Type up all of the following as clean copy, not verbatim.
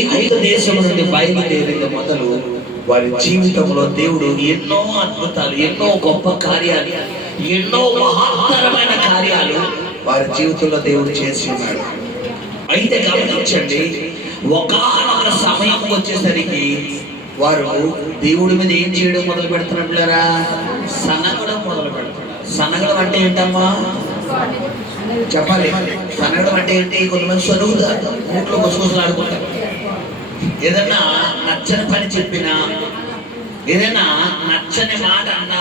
ఐగుప్తు దేశం నుండి బయలుదేరిన మొదలు వారి జీవితంలో దేవుడు ఎన్నో అద్భుతాలు, ఎన్నో గొప్ప కార్యాలు, ఎన్నో మహత్తరమైన కార్యాలు వారి జీవితంలో దేవుడు చేసి ఉన్నాడు. అయితే గమనించండి, ఒకానొక సమయం వచ్చేసరికి వారు దేవుడి మీద ఏం చేయడం మొదలు పెడుతున్నట్లేరా? సనగడం మొదలు పెడుతున్నారు. సనగడం అంటే ఏంటమ్మా చెప్పాలి? సనగడం అంటే ఏంటి? కొంతమంది సరుగుతారు, మూట్లో గుసగుసలు ఆడుకుంటారు. ఏదన్నా నచ్చని పని చెప్పినా, ఏదైనా నచ్చని మాట అన్నా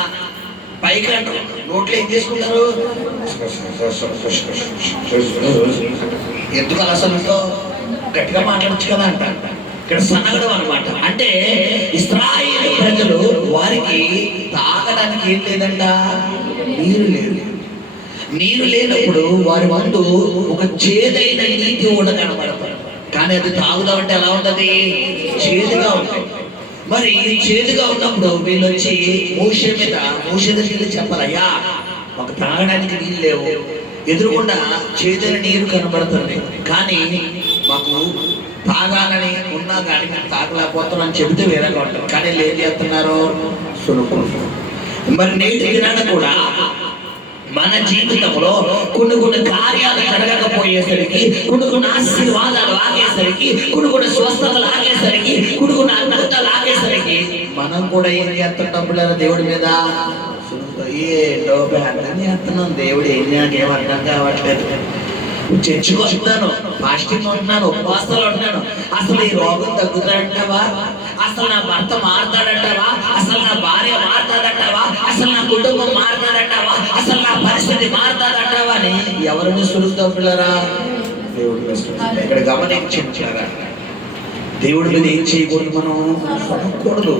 పైకి అంటారు, నోట్లో ఏం చేసుకుంటారు? ఎందుకు అసలుతో గట్టిగా మాట్లాడచ్చు కదా అంటారు. ఇక్కడ సనగడం అన్నమాట. అంటే ఇశ్రాయేలు ప్రజలు వారికి తాగడానికి ఏం లేదంట, నీరు లేదు. నీరు లేనప్పుడు వారి ముందు ఒక చేదైన నీటి ఊట కనబడతారు. కానీ అది తాగుదామంటే ఎలా ఉంటది? చేదుగా ఉంటుంది. మరి చేదుగా ఉన్నప్పుడు వీళ్ళు వచ్చి మోషే దగ్గరికి చెప్పాలయ్యా, మాకు తాగడానికి నీళ్ళు లేవు, ఎదురుకుండా చేదైన నీరు కనబడుతుంది, కానీ మాకు తాగాలని ఉన్నా కానీ మేము తాగలేకపోతున్నాం అని చెబితే వేరేగా ఉంటారు. కానీ వీళ్ళు ఏం చేస్తున్నారు? సులుకుంటున్నారు. మరి నేటి దినాన కూడా మన జీవితంలో కొన్ని కార్యాలు జరగకపోయేసరికి, కొన్ని ఆశీర్వాదాలు ఆగేసరికి, కొన్ని స్వస్థతలు ఆగేసరికి, కొన్ని అద్భుతాలు ఆగేసరికి మనం కూడా ఏం చేస్తుంటాం పిల్లల? దేవుడి మీద ఏంటో అర్థం చేస్తున్నాం. దేవుడు ఏం అర్థం కావట్లేదు. చర్చికి వస్తున్నాను, ఫాస్టింగ్ ఉంటున్నాను, ఉపవాసాలు ఉంటున్నాను, అసలు ఈ రోగం తగ్గుతాడంటావా? అసలు నా భర్త మారుతాడంటావా? అసలు నా భార్య మారుతాదంటావా? అసలు నా కుటుంబం మారుతాదంటావా? అసలు నా పరిస్థితి మారుతాదంటావా అని ఎవరిని సులుగుతావు పిల్లరా? దేవుడు ఇక్కడ గమనించారా? దేవుడి మీద ఏం చేయకూడదు, మనం అనకూడదు.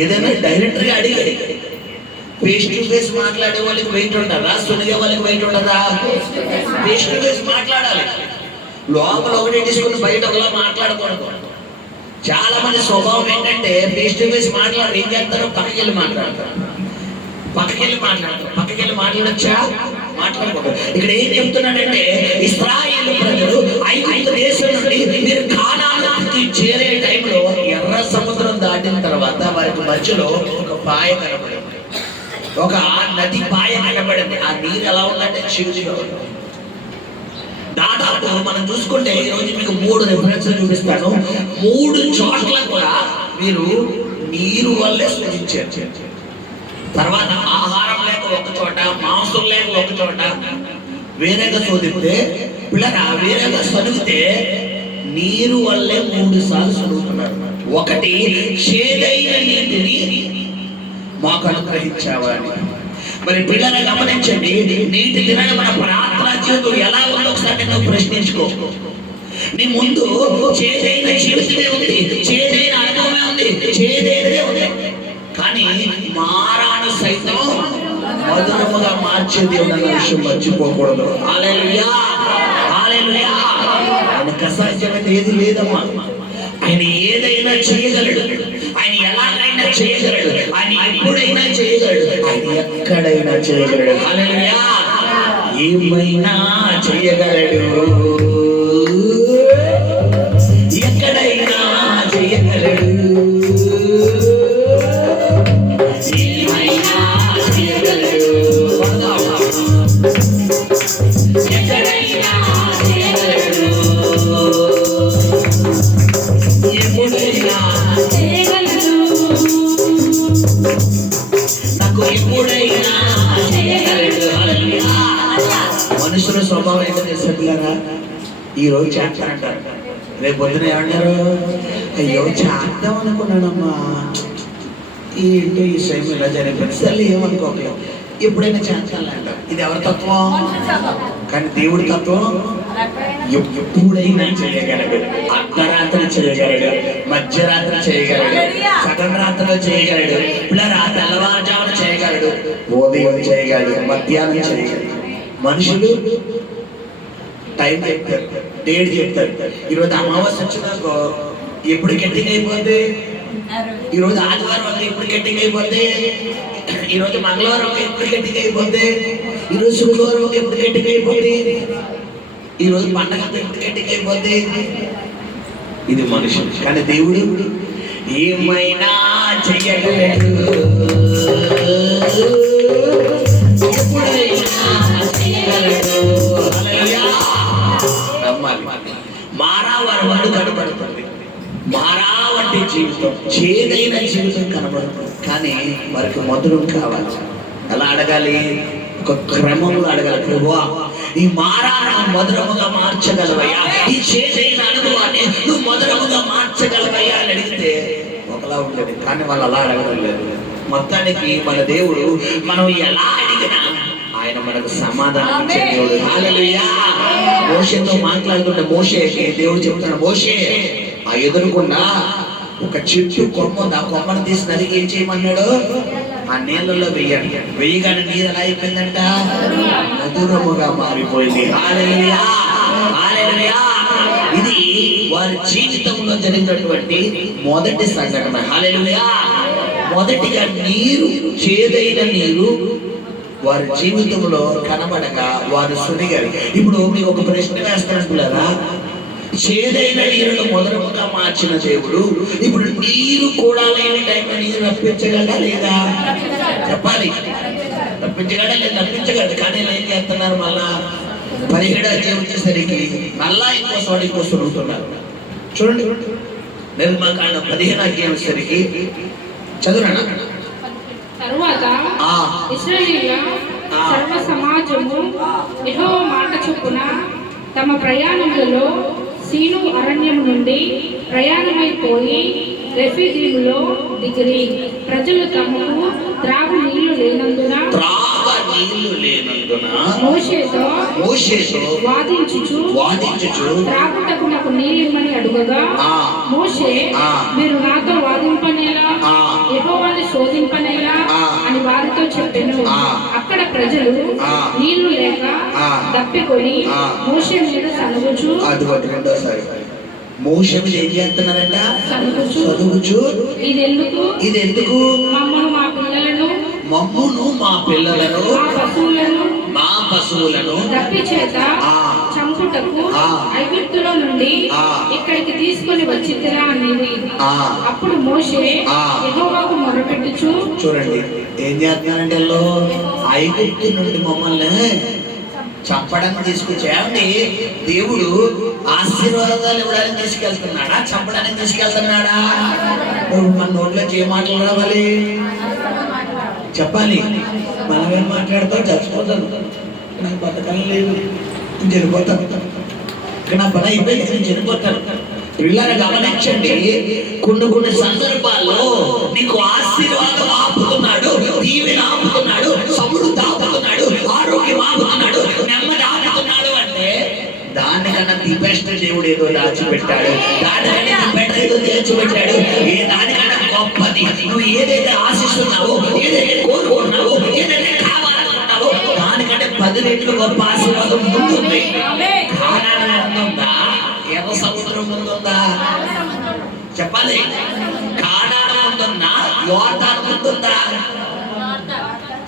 ఏదైనా డైరెక్ట్గా అడిగాడు. ఫేస్ టు ఫేస్ మాట్లాడే వాళ్ళకి వెయిట్ ఉండదా? సునిగే వాళ్ళకి వెయిట్ ఉండదా? ఫేస్ టు ఫేస్ మాట్లాడాలి. లోపల ఒకటి తీసుకుని బయట ఒకలా మాట్లాడకూడదు. చాలా మంది స్వభావం ఏంటంటే ఫేస్ టు ఫేస్ మాట్లాడారు, ఏం చేస్తారు? పక్కకెళ్ళి మాట్లాడతారు. పక్కకెళ్ళి మాట్లాడొచ్చా? మాట్లాడకూడదు. ఇక్కడ ఏం చెప్తున్నాడంటే, ఇశ్రాయేలు ప్రజలు ఐగుప్తు దేశం నుండి మీరు కానానుకి చేరే టైంలో ఎర్ర సముద్రం దాటిన తర్వాత వారికి మధ్యలో ఒక పాయ కనబడింది, ఒక నది పాయ కనబడింది. ఆ నీరు ఎలా ఉందంటే చిరుచిగా ఉంది. దాదాపు మనం చూసుకుంటే ఈరోజు మీకు 3 రిఫరెన్స్లు చూపిస్తాను. 3 చోట్ల కూడా మీరు నీరు వల్లే స్మరించారు. తర్వాత ఆహారం లేక ఒక చోట, మాంసం లేక ఒక చోట వేరేగా శోధిస్తే పిల్లరా, వేరేగా సనుగితే నీరు వల్లే 3 సార్లు సనుగుతున్నారు. ఒకటి, చేదైన నీటిని మాకు అనుగ్రహించావా అని. మరి పిల్లలు గమనించండి, నీటి దినాన్ని మన ప్రార్థనా జీవితం ఎలా ఉందో ఒకసారి నువ్వు ప్రశ్నించుకో. నీ ముందు చేదైన జీవితమే ఉంది, చేదైన అనుభవమే ఉంది, చేదైనదే ఉంది. కానీ మారాను సైతం మధురముగా మార్చేది ఉన్న విషయం మర్చిపోకూడదు. హల్లెలూయా, హల్లెలూయా. ఆయనకు అసాధ్యమైనది ఏది లేదమ్మా. ఆయన ఏదైనా చేయగలడు, ఆయన ఎలాగైనా చేయగలడు, ఆయన ఎప్పుడైనా చేయగలడు, ఆయన ఎక్కడైనా చేయగలడు. హల్లెలూయా. ఏమైనా చేయగలడు, ఎక్కడైనా చేయగలడు, ఏమైనా చేయగలడు, ఎక్కడైనా చేయగలడు, ఎప్పుడైనా చేయగలడు, నాకు ఎప్పుడైనా చేయగలడు. హల్లెలూయా. మనుషుల స్వభావం ఏంటో తెలుసుకుంటారా? ఈ రోజు చేస్తానంటారు, రేపు పొద్దున ఏమన్నారు? అయ్యో చేద్దాం అనుకున్నానమ్మా, ఏంటో ఈ సమయం ఇలా జరిగిపోయింది, సరే ఏమనుకోకలేదు, ఎప్పుడైనా చేస్తాను అంటారు. ఇది ఎవరి తత్వం? కానీ దేవుడి తత్వం ఎప్పుడైనా చేయగలడు. అర్ధరాత్రి చేయగలడు, మధ్యరాత్రి చేయగలడు, సగం రాత్రిలో చేయగలడు, పిల్లరా తెల్లవారుజామున చేయగలడు, ఉదయం చేయగలడు, మధ్యాహ్నం చేయగలడు. మనుషులు టైం చెప్తారు, డేట్ చెప్తారు. ఈరోజు అమావాస్య వచ్చినాకో ఎప్పుడు గట్టిగా అయిపోద్ది, ఈరోజు ఆదివారం వల్ల ఎప్పుడు గట్టిగా అయిపోద్ది, ఈరోజు మంగళవారం ఎప్పుడు గట్టిగా అయిపోద్ది, ఈరోజు శుక్రవారం ఎప్పుడు గట్టిగా అయిపోద్ది, ఈరోజు పండగ ఎప్పుడు గట్టిగా అయిపోద్ది. ఇది మనుషులు. కానీ దేవుడు ఏమైనా చెయ్యగలడు, ఎప్పుడైనా చెయ్యగలడు. హల్లెలూయా. నమ్మాలి. మారా వరవడు కనబడుతుంది, మారా వంటి జీవితం, చేదైన జీవితం కనబడుతుంది. కానీ మనకు మధురం కావాలి. ఎలా అడగాలి? ఒక క్రమంలో అడగాలి. ప్రభువా, ఈ మారాను మధురముగా మార్చగలవయ్యా, ఈ చేదైన అనుభవాన్ని నువ్వు మధురముగా మార్చగలవయ్యా అని అడిగితే ఒకలా ఉండేది. కానీ వాళ్ళు అలా అడగడం లేదు. మొత్తానికి మన దేవుడు మనం ఎలా అడిగినా ఆయన మనకు సమాధానం ఇచ్చే దేవుడు. హల్లెలూయా. మోషేతో మాట్లాడుతుంటే మోషేకి దేవుడు చెప్తున్నాడు, మోషే ఆ ఎదురుకుండా ఒక చెట్టు కొమ్మ ఉంది, ఆ కొమ్మను తీసి నదికి ఏం చేయమన్నాడు? ఆ నీళ్ళలో వెయ్యండి. వెయ్యగానే నీరు ఎలా అయిపోయిందంట? మధురముగా మారిపోయింది. హల్లెలూయా, హల్లెలూయా. ఇది వారి జీవితంలో జరిగినటువంటి మొదటి సంఘటన. హల్లెలూయా. మొదటిగా నీరు, చేదైన నీరు వారి జీవితంలో కనబడగా వారు సునిగారు. ఇప్పుడు మీకు ఒక ప్రశ్న వేస్తున్నట్లేదా? చేదైన నీరును మధురముగా మార్చిన దేవుడు ఇప్పుడు నీరు కూడా లేని టైంలో నీరు రప్పించగలడా లేదా? చెప్పాలి. రప్పించగలడా లేదా? రప్పించగలడు. కానీ ఏం చేస్తున్నారు? మళ్ళా 17వ అధ్యాయం వచ్చేసరికి మళ్ళా ఇంకోసం ఉంటున్నారు. చూడండి, నిర్మాకాండం 15వ అధ్యాయం వచ్చేసరికి చదువురా. తరువాత ఇశ్రాయేలీయుల సర్వ సమాజము యెహోవా మాట చొప్పున తమ ప్రయాణములలో సీను అరణ్యం నుండి ప్రయాణమైపోయి రెఫీదీములో దిగిరి. ప్రజలు తమకు త్రాగు నీళ్లు లేనందున మోషేతో వాదించుచు త్రాగుటకు నాకు నీళ్ళిమ్మని అడుగగా, మోషే, మీరు నాతో వాదింపనేలా, యెహోవాని శోధింపనేలా అని వారితో చెప్పెను. అక్కడ ప్రజలు నీళ్లు లేక తప్పికొని మోషే మీద సనుగుచు. మోషే మీద ఏం చేస్తున్నారంట? చదువుచు. ఇది ఎందుకు? మమ్మును మా పిల్లలను మా పశువులను దప్పి చేత చంపుటకు ఐగుప్తులో నుండి ఇక్కడికి తీసుకొని వచ్చిరా అనేది. అప్పుడు మోషే యెహోవాకు మొరపెట్టుచు. చూడండి ఏం చేస్తున్నారంటే, ఐగుప్తు నుండి మమ్మల్ని చంపడానికి తీసుకొచ్చాయండి. దేవుడు ఆశీర్వాదాలు ఇవ్వడానికి తీసుకెళ్తున్నాడా, చంపడానికి తీసుకెళ్తున్నాడా? మన నోట్లోంచి ఏ మాటలు రావాలి? చెప్పాలి. మనమేం మాట్లాడతాం? చచ్చిపోతాను, నాకు బతకాలం లేదు, నేను చనిపోతాను, నా పని అయిపోయింది, నేను చనిపోతాను. పిల్లలు గమనించండి, కొన్ని సందర్భాల్లో నీకు ఆశీర్వాదం ఆపుతున్నాడు, దీవెన ఆపుతున్నాడు, సమృద్ధి ఆపుతున్నాడు, ఆరోగ్యం ఆపుతున్నాడు, నెమ్మది ఆపుతున్నాడు అంటే దానికన్నా ది బెస్ట్ దేవుడు ఏదో దాచిపెట్టాడు, దానికన్నా ది బెటర్ ఏదో దాచిపెట్టాడు. దానికన్నా గొప్పది నువ్వు ఏదైతే ఆశిస్తున్నావో, ఏదైతే కోరుకున్నావో, ఏదైతే కావాలనుకున్నావో దానికంటే 10 రెట్లు గొప్ప ఆశీర్వాదం ముందుంది. కారణం ముందుందా? ఎర్ర సముద్రం ముందుందా? చెప్పాలి. కానాను ముందుందా? యోర్దాను ముందుందా?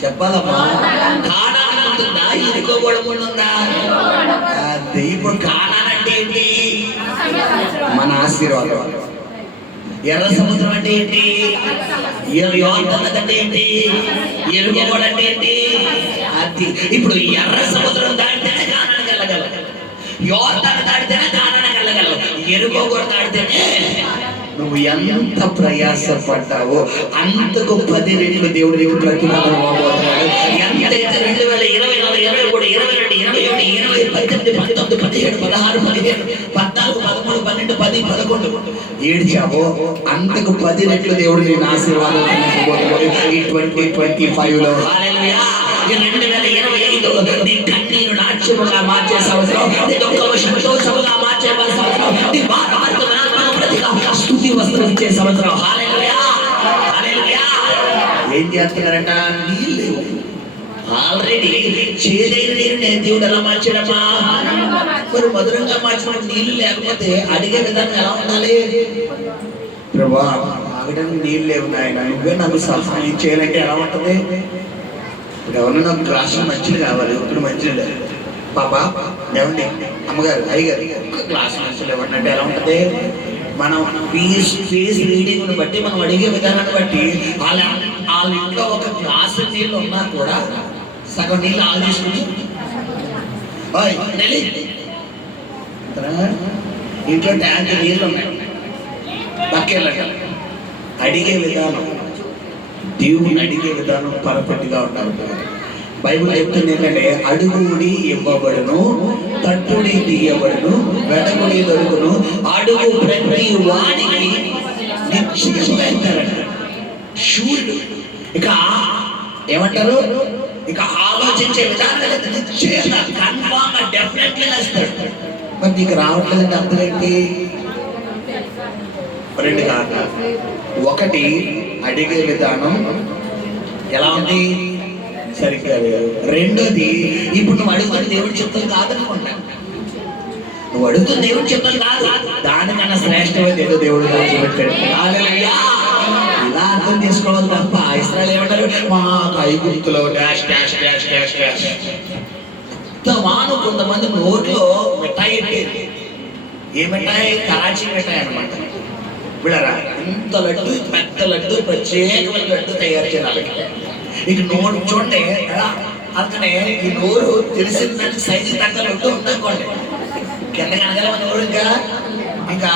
చెప్పాలమ్మా. కానాను ముందుందా? ఇరుకో కూడా ముందుందా? ఇప్పుడు కానాను అంటే ఏంటి? మన ఆశీర్వాదం. ఎర్ర సముద్రం అంటే ఏంటి? యోర్దాను అంటే ఏంటి? ఇరుకో కూడా అంటే ఏంటి? అది. ఇప్పుడు ఎర్ర సముద్రం దాటితేనే కానానికి వెళ్ళగలరు, యోర్దాను దాటితేనే కానానికి వెళ్ళగలవు, ఎరుకో కూడా దాటితేనే. నువ్వు ఎంత ప్రయాసపడ్డావో అంతకు 10 రెట్లు దేవుడు నీకు ప్రతిఫలం ఇవ్వబోతున్నాడు. ఎంతైతే 2020, 21, 22, 27, 28, 19, 17, 16, 15, 14, 13, 12, 10, 11 ఏడ్చావో అంతకు 10 రెట్లు దేవుడు నేను ఆశీర్వాదం ఇవ్వబోతున్నాడు ఈ 2025లో. హల్లెలూయా. 2025 నీ కన్నీరు నాట్యముగా మార్చే సంవత్సరం, నీ దుఃఖము సంతోషముగా మార్చే సంవత్సరం, నీ స్తుతి వస్త్రం ఇచ్చే సంవత్సరం. హల్లెలూయా, హల్లెలూయా. ఏం చేస్తున్నారంట? నీళ్ళు ఆల్రెడీ చేదైన నీరు నేను దేవుడు ఎలా మార్చాడమ్మా? మరి మధురంగా మార్చిన నీళ్లు లేకపోతే అడిగే విధానం ఎలా ఉండాలి? ప్రభా, ఆగడానికి నీళ్ళు లేవు నాయన, నువ్వే నాకు సహాయం చేయాలంటే ఎలా ఉంటుంది? ఎవరన్నా నాకు గ్లాసులు మంచిది కావాలి, ఒకటి మంచిది లేదు. పాప ఏమండి, అమ్మగారు, అయ్యగారు, ఒక గ్లాసు మంచిది ఇవ్వండి అంటే ఎలా ఉంటుంది? మనం ఫీజు రీడింగ్ని బట్టి మనం అడిగే విధానాన్ని బట్టి వాళ్ళ ఇంట్లో ఒక గ్లాసు నీళ్ళు ఉన్నా కూడా సగం నీళ్ళు ఆలు తీసుకుని ఇంట్లో ట్యాంక్ నీళ్ళు ఉన్నాయి పక్కెళ్ళట. అడిగే విధానం, దేవుని అడిగే విధానం పర్ఫెక్ట్గా ఉండాలి. బైబిల్ చెప్తుంది ఏంటంటే అడుగుడి ఇవ్వబడును, తట్టుడి తీయబడును, వెడగుడి దొరుకును, అడుగు ప్రతి వాడికి నిశ్చయంగా ఇస్తారంట. షూర్డ్. ఇక ఏమంటారు, ఇక ఆలోచించే విధానం నిశ్చయంగా కన్ఫామ్ గా డెఫినెట్లీ ఇస్తాడు. మరి నీకు రావట్లేదంటే అర్థం ఏంటి? రెండు కారణాలు. ఒకటి, అడిగే విధానం ఎలా ఉంది, సరిగ్గా లేదు. రెండోది, ఇప్పుడు నువ్వు అడుగుతున్న దేవుడి చిత్తం కాదనుకుంటా. నువ్వు అడుగుతున్న దేవుడి చిత్తం కాదు, దానికన్నా శ్రేష్టమైనది ఏదో దేవుడు పెట్టాడు. హల్లెలూయా. ఇలా అర్థం చేసుకోవాలి తప్ప ఇశ్రాయేలు ఏమంటారు, మాకు ఐగుప్తులో dash dash dash dash dash. వాను కొంతమంది నోట్లో మిఠాయి పెట్టేది. ఏ మిఠాయి? కరాచీ మిఠాయి అనమాట. విడరా, ఇంత లడ్డు, పెద్ద లడ్డు, ప్రత్యేకమైన లడ్డు తయారు చేయాలి. ఇక నోరు చూడండి, అందుకనే ఈ నోరు తెలిసిన దానికి సైజు తగ్గ లడ్డు ఉందనుకోండి, కింద కనగల నోరు. ఇంకా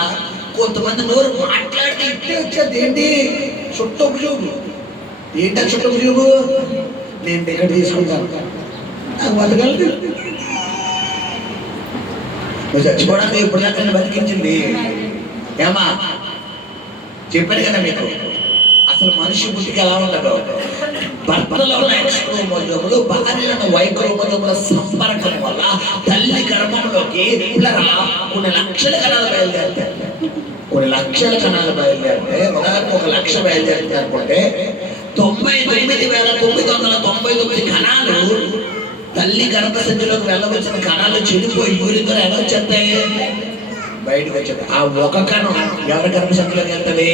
కొంతమంది నోరు మాట్లాడితే ఇట్టే వచ్చేది. ఏంటి? చుట్టపు చూపు. ఏంటా చుట్టపు చూపు? నేను టికెట్ తీసుకుంటాను, నాకు బతకలేదు. నువ్వు చచ్చిపోవడానికి ఎప్పుడు దాకా బతికించింది ఏమా? చెప్పాను కదా మీకు, అసలు మనిషి బుద్ధికి ఎలా ఉండదు. భర్తలో X క్రోమోజోములు, భార్యలను Y క్రోమోజోముల సంపర్కం వల్ల తల్లి గర్భంలోకి కొన్ని లక్షల కణాలు బయలుదేరుతాయి. కొన్ని లక్షల కణాలు బయలుదేరితే, ఉదాహరణకు 1 లక్ష బయలుదేరుతాయి అనుకుంటే, 99,999 కణాలు తల్లి గర్భసంచిలోకి వెళ్ళవలసిన కణాలు చెడిపోయి యూరిన్ ద్వారా ఎలా వచ్చేస్తాయి? బయటకు వచ్చేది. ఆ ఒక కణం ఎవరి గర్భసంచిలోకి వెళ్తుంది?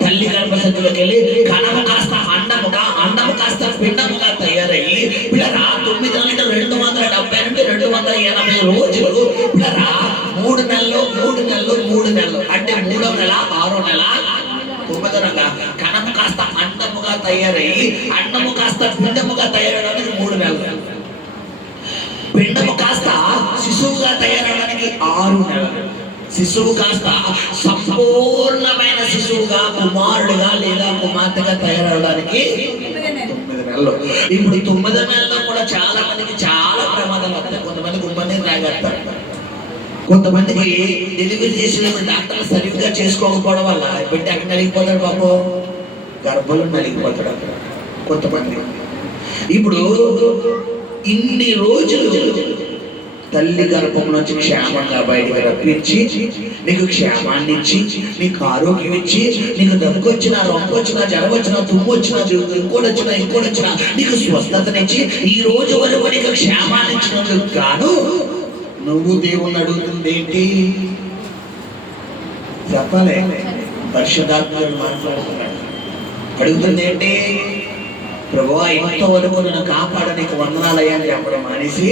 తల్లి గర్భసంచిలోకి వెళ్ళి కణము కాస్త అండముగా, అండము కాస్త పిండముగా తయారయ్యి పిల్లరా 9 నుండి 270 నుండి 280 రోజులు పిల్లరా 3 నెలలు అంటే 3వ నెల, 6వ నెల, 9వ నెల కణము కాస్త అండముగా తయారయ్యి అండము కాస్త పిండముగా తయారవడానికి 3 నెలలు, పిండము కాస్త శిశువుగా తయారవడానికి 6 నెలలు, శిశువు కాస్త సంపూర్ణమైన శిశువుగా, కుమారుడుగా లేదా కుమార్తెగా తయారవడానికి 9 నెలలు. ఇప్పుడు 9వ నెలలో కూడా చాలా మందికి చాలా ప్రమాదాలు వస్తాయి. కొంతమంది గుమ్మని తాగేస్తారు. కొంతమందికి డెలివరీ చేసినప్పుడు డాక్టర్లు సరిగ్గా చేసుకోకపోవడం వల్ల బిడ్డ అక్కడ నలిగిపోతాడు, పాపం గర్భంలో నలిగిపోతాడు కొంతమంది. ఇప్పుడు ఇన్ని రోజులు తల్లి గర్భం నుంచి క్షేమంగా బయటకు రప్పించి, నీకు క్షేమాన్ని ఇచ్చి, నీకు ఆరోగ్యం ఇచ్చి, నీకు దగ్గు వచ్చినా, రొంపు వచ్చినా, జ్వరం వచ్చినా, తుమ్ము వచ్చినా, ఇంకోటి వచ్చినా నీకు స్వస్థతనిచ్చి ఈ రోజు వరకు నీకు క్షేమాన్ని ఇచ్చినందుకు గాను నువ్వు దేవుణ్ణి అడుగుతుంది ఏంటి? చెప్పలే, పరిశుద్ధాత్మను మాట్లాడుతున్నాడు. అడుగుతుంది ఏంటి? ప్రభువా ఇంతవరకు నన్ను కాపాడడానికి వందనాలయ్యా అని చెప్పడం మానేసి,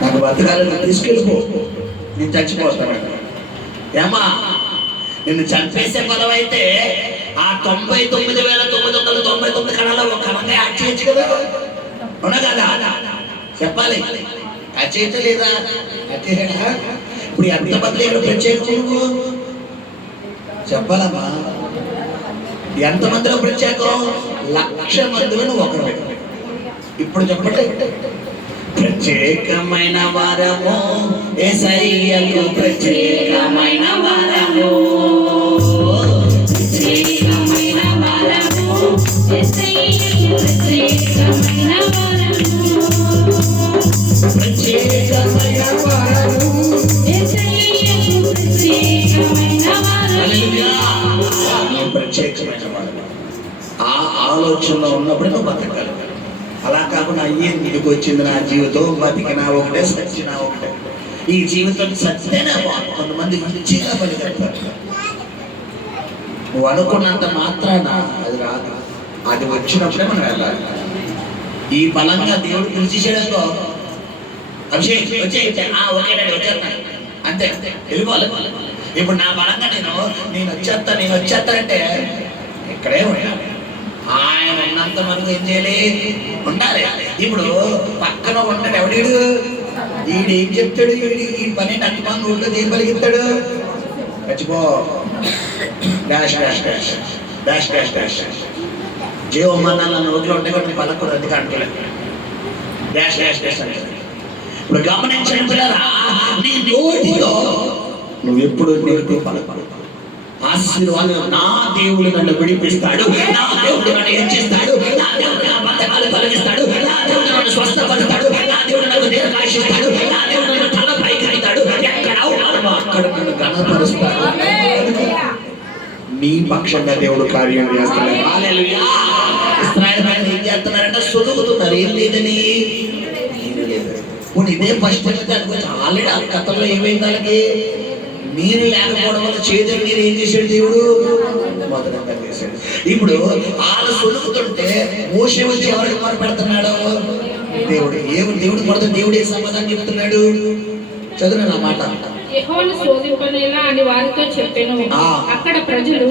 నాకు బతకాలని తీసుకెళ్ళిపో, నేను చచ్చిపోతాను. ఏమా, నిన్ను చంపేసే బలం అయితే ఆ 99,999 కణాలు ఒక కణంగా యాడ్ చేయొచ్చు కదా, అవునా కదా? చెప్పాలి, యాడ్ చేయటం లేదా? ఇప్పుడు ఎంతమంది ప్రత్యేకం చెప్పాలమ్మా? ఎంతమందిలో ప్రత్యేకం? 1,00,000 మందిలో ఒకరు. ఇప్పుడు చెప్పండి, ప్రత్యేకమైన వరము యేసయ్యకు, ప్రత్యేకమైన వరము, ప్రత్యేకమైన వరము యేసయ్యకు, ప్రత్యేకమైన వరము, ప్రత్యేకమైన వరము యేసయ్యకు, ప్రత్యేకమైన వరము. హల్లెలూయా. ప్రత్యేకమైన వరము ఆ ఆలోచనలో ఉన్నప్పుడు నువ్వు బతకాలి. అలా కాకుండా అయ్యే నీకు వచ్చింది నా జీవితం, బతికినా ఒకటే, సచ్చినా ఒకటే. ఈ జీవితం సచ్చితేనే బాగుంది. కొంతమంది మంచిగా బలిగడతారు. నువ్వు అనుకున్నంత మాత్రాన అది రాదు. అది వచ్చినప్పుడే మనం వెళ్ళాలి. ఈ బలంగా దేవుడు పిలిచి చేయడంలో అభిషేక్ వచ్చే ఓకే డాడీ వచ్చేస్తాను అంతే వెళ్ళిపోవాలి. ఇప్పుడు నా బలంగా నేను వచ్చేస్తా అంటే ఇక్కడే ఉండాలి. ఆయన ఉన్నంత వరకు ఏం చేయాలి? ఉండాలి. ఇప్పుడు పక్కన ఉంటాడు ఎవడీడు, వీడు ఏం చెప్తాడు, ఈ పని అట్టుకొని ఊళ్ళో ఏం పలిగిస్తాడు? చచ్చిపో dash dash dash dash dash dash జీవమానాలు నన్ను ఊళ్ళో ఉంటే కూడా పలకూడదు, అందుకే అంటలేదు డాష్ డాష్ డాష్ అంటే. ఇప్పుడు గమనించండి పిల్లరా, నీ నోటిలో నువ్వు ఎప్పుడు పలకూడదు. ఆశీర్వాదం, నా దేవుడు నన్ను విడిపిస్తాడు, నా దేవుడు నన్ను హెచ్చిస్తాడు, నా దేవుడు నా బంధకాలు తొలగిస్తాడు, నా దేవుడు నన్ను స్వస్థపరుస్తాడు, నా దేవుడు నన్ను దీర్ఘాయుష్స్తాడు, నా దేవుడు నన్ను తలపైకి ఎత్తాడు, ఎక్కడ ఉన్నామో అక్కడ నన్ను ఘనపరుస్తాడు. నీ పక్షంగా దేవుడు కార్యం చేస్తాడు. హల్లెలూయా. ఇశ్రాయేలు ప్రజలు ఏం చేస్తున్నారంటే సొలుగుతున్నారు. ఏం లేదని ఇప్పుడు ఇదే ఫస్ట్ అనుకోవచ్చు. ఆల్రెడీ ఆ కథల్లో ఏమైంది? వాళ్ళకి నీరు లేకపోవడం వల్ల చేతులు నీరు ఏం చేశాడు దేవుడు? మొదలంగా చేశాడు. ఇప్పుడు వాళ్ళు సొలుగుతుంటే మోషే వచ్చి ఎవరికి మొరపెడుతున్నాడు? దేవుడు. దేవుడు మొదటి దేవుడు ఏ సమాధానం చెప్తున్నాడు? చదువు నా మాట. యెహోవాను శోధింపనేలా అని వారితో చెప్పెను. అక్కడ ప్రజలు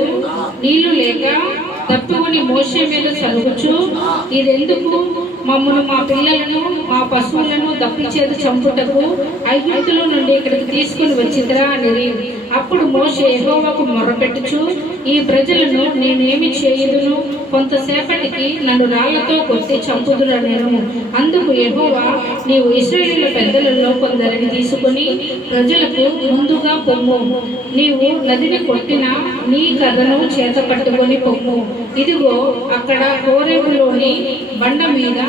నీళ్లు లేక తప్పుకొని మోషే మీద సలుగుచు, ఇదెందుకు? మమ్మను, మా పిల్లలను, మా పశువులను దప్పిచేత చంపుటకు ఐగుప్తులో నుండి ఇక్కడికి తీసుకుని వచ్చిందిరా అని. అప్పుడు మోషే యెహోవాకు మొర్రపెట్టుచు, ఈ ప్రజలను నేనేమి చేయుదును? కొంతసేపటికి నన్ను రాళ్లతో కొట్టి చంపుదురా నేను. అందుకు యెహోవా, నీవు ఇశ్రాయేలు పెద్దలలో కొందరిని తీసుకొని ప్రజలకు ముందుగా పొమ్ము. నీవు నదిని కొట్టిన నీ కర్రను చేత పట్టుకొని పొమ్ము. ఇదిగో అక్కడ హోరేబులోని బండ మీద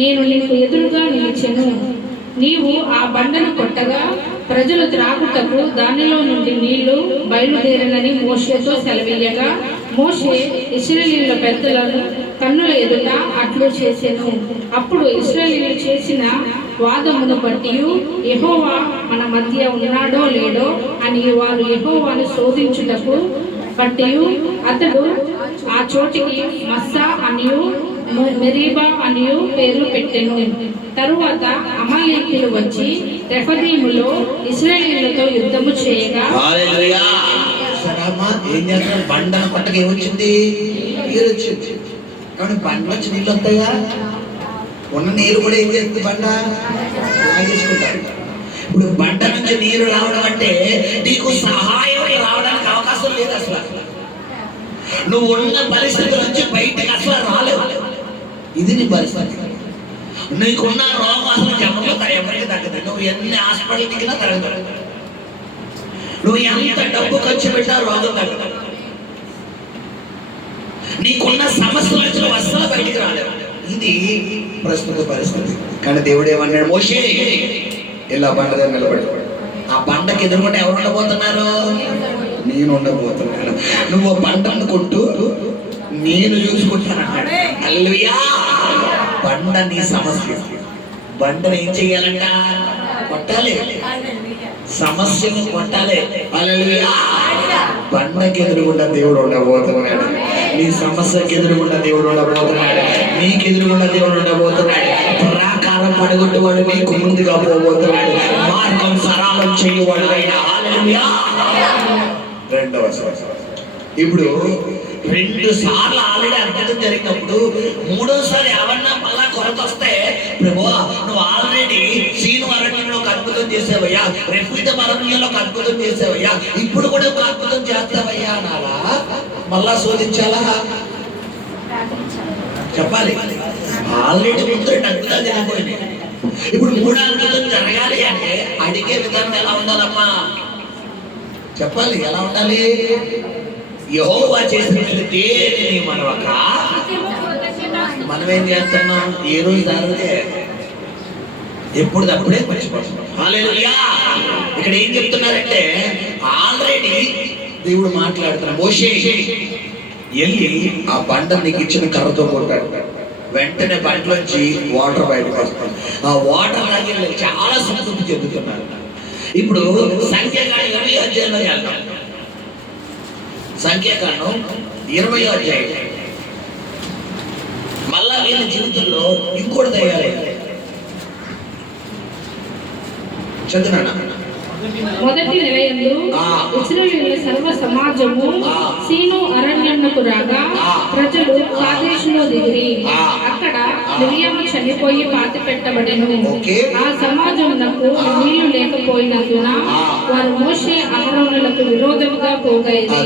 నేను నీకు ఎదురుగా నిలిచెను. నీవు ఆ బండను కొట్టగా ప్రజలు త్రాగుటకు దానిలో నుండి నీళ్లు బయలుదేరనని మోషేతో సెలవీయగా, మోషే ఇశ్రాయేలీయుల పెద్దలను కన్నుల ఎదుట అట్లు చేసెను. అప్పుడు ఇశ్రాయేలీయులు చేసిన వాదమును బట్టి యెహోవా మన మధ్య ఉన్నాడో లేడో అని వారు యెహోవాను శోధించుటకు బట్టి అతడు ఆ చోటికి మస్సా అనియు మెరీబా అనియు పేర్లు పెట్టెను. తరువాత అమాలేకీయులు వచ్చి రెఫదీములో ఇశ్రాయేలీయులతో యుద్ధము చేయగా, హల్లెలూయా. ఏం చేస్తారు? బండ పట్టక ఏమొచ్చింది? నీరు వచ్చింది. కాబట్టి బండ వచ్చి నీళ్ళు వస్తాయా? ఉన్న నీరు కూడా ఏం చేస్తుంది? బండ లాగేసుకుంటారు. ఇప్పుడు బండ నుంచి నీరు రావడం అంటే నీకు సహాయం రావడానికి అవకాశం లేదు. అసలు నువ్వు ఉన్న పరిస్థితుల నుంచి బయటకు అసలు రాలేవు. ఇది నీ పరిస్థితి. నీకున్న రోగం అసలు జమవుతా ఎవరికి తగ్గదు. నువ్వు ఎన్ని హాస్పిటల్ దిగినా తగ్గదు. నువ్వు ఎంత డబ్బు ఖర్చు పెట్టా రోగం తగ్గదు. నీకున్న సమస్యల నుంచి నువ్వు అస్సలు బయటికి రాలేవు. ఇది ప్రస్తుత పరిస్థితి. కానీ దేవుడు ఏమన్నాడు? మోషే ఇలా బండ దగ్గర నిలబడి, ఆ బండకి ఎదురుకుంటే ఎవరు ఉండబోతున్నారు? నేను ఉండబోతున్నాను. నువ్వు బండను కొట్టు, నేను చూసుకుంటానన్నాడు. హల్లెలూయా. బండ నీ సమస్య. బండను ఏం చెయ్యాలంట? కొట్టాలి. సమస్యను కొట్టాలి. హల్లెలూయా. బండకి ఎదురుగుండా దేవుడు ఉండబోతున్నాడు. నీ సమస్యకి ఎదురుగుండా దేవుడు ఉండబోతున్నాడు. నీకు ఎదురుగుండా దేవుడు ఉండబోతున్నాడు. ప్రాకారం పడగొట్టువాడు నీకు ముందుగా పోబోతున్నాడు. మార్గం సరళం చెయ్యవాడు అయిన. హల్లెలూయా. రెండవ ఇప్పుడు 2 సార్లు ఆల్రెడీ అద్భుతం జరిగినప్పుడు మూడోసారి ఎవరన్నా మళ్ళా కొరత వస్తే, ప్రభువా నువ్వు ఆల్రెడీ సీను అరణ్యంలో ఒక అద్భుతం చేసావయ్యా, రెఫ్యూజీ అరణ్యంలో ఒక అద్భుతం చేసావయ్యా, ఇప్పుడు కూడా ఒక అద్భుతం చేస్తావయ్యా అనాలా? మళ్ళా శోధించాలా? చెప్పాలి. ఆల్రెడీ ముందు 2 అద్భుతాలు జరిగిపోయినాయి. ఇప్పుడు 3వ అద్భుతం జరగాలి అంటే అడిగే విధానం ఎలా ఉండాలమ్మా? చెప్పాలి. ఎలా ఉండాలి? యెహోవా చేసిన దేనిని మనవక మనమేం చేస్తున్నాం? ఏ రోజు జరిగితే ఎప్పుడు తప్పుడే మర్చిపోతున్నాం. హల్లెలూయా. ఇక్కడ ఏం చెప్తున్నారంటే ఆల్రెడీ దేవుడు మాట్లాడుతున్నాడు. మోషే వెళ్ళి ఆ బండ నీకు ఇచ్చిన కర్రతో కొట్టాడు. వెంటనే బండలోంచి వాటర్ బయటకు వస్తాడు. ఆ వాటర్ లాగి చాలా సంతృప్తి చెందుతున్నారు. ఇప్పుడు సంఖ్యాకాండం 20వ అధ్యాయంలో వెళ్తాం. సంఖ్యాకాండం 20వ అధ్యాయం. మళ్ళా వీళ్ళ జీవితంలో ఇంకోటి తయారైంది. చదువునా? మొదటి నెలయందు ఇశ్రాయేలు సర్వ సమాజము సీను అరణ్యమునకు రాగా ప్రజలు కాదేశులో దిగిరి. అక్కడ మిరియాము చనిపోయి పాతి పెట్టబడెను. ఆ సమాజమునకు నీళ్లు లేకపోయినందున వారు మోషే అహరోనులకు విరోధముగా పోగైది.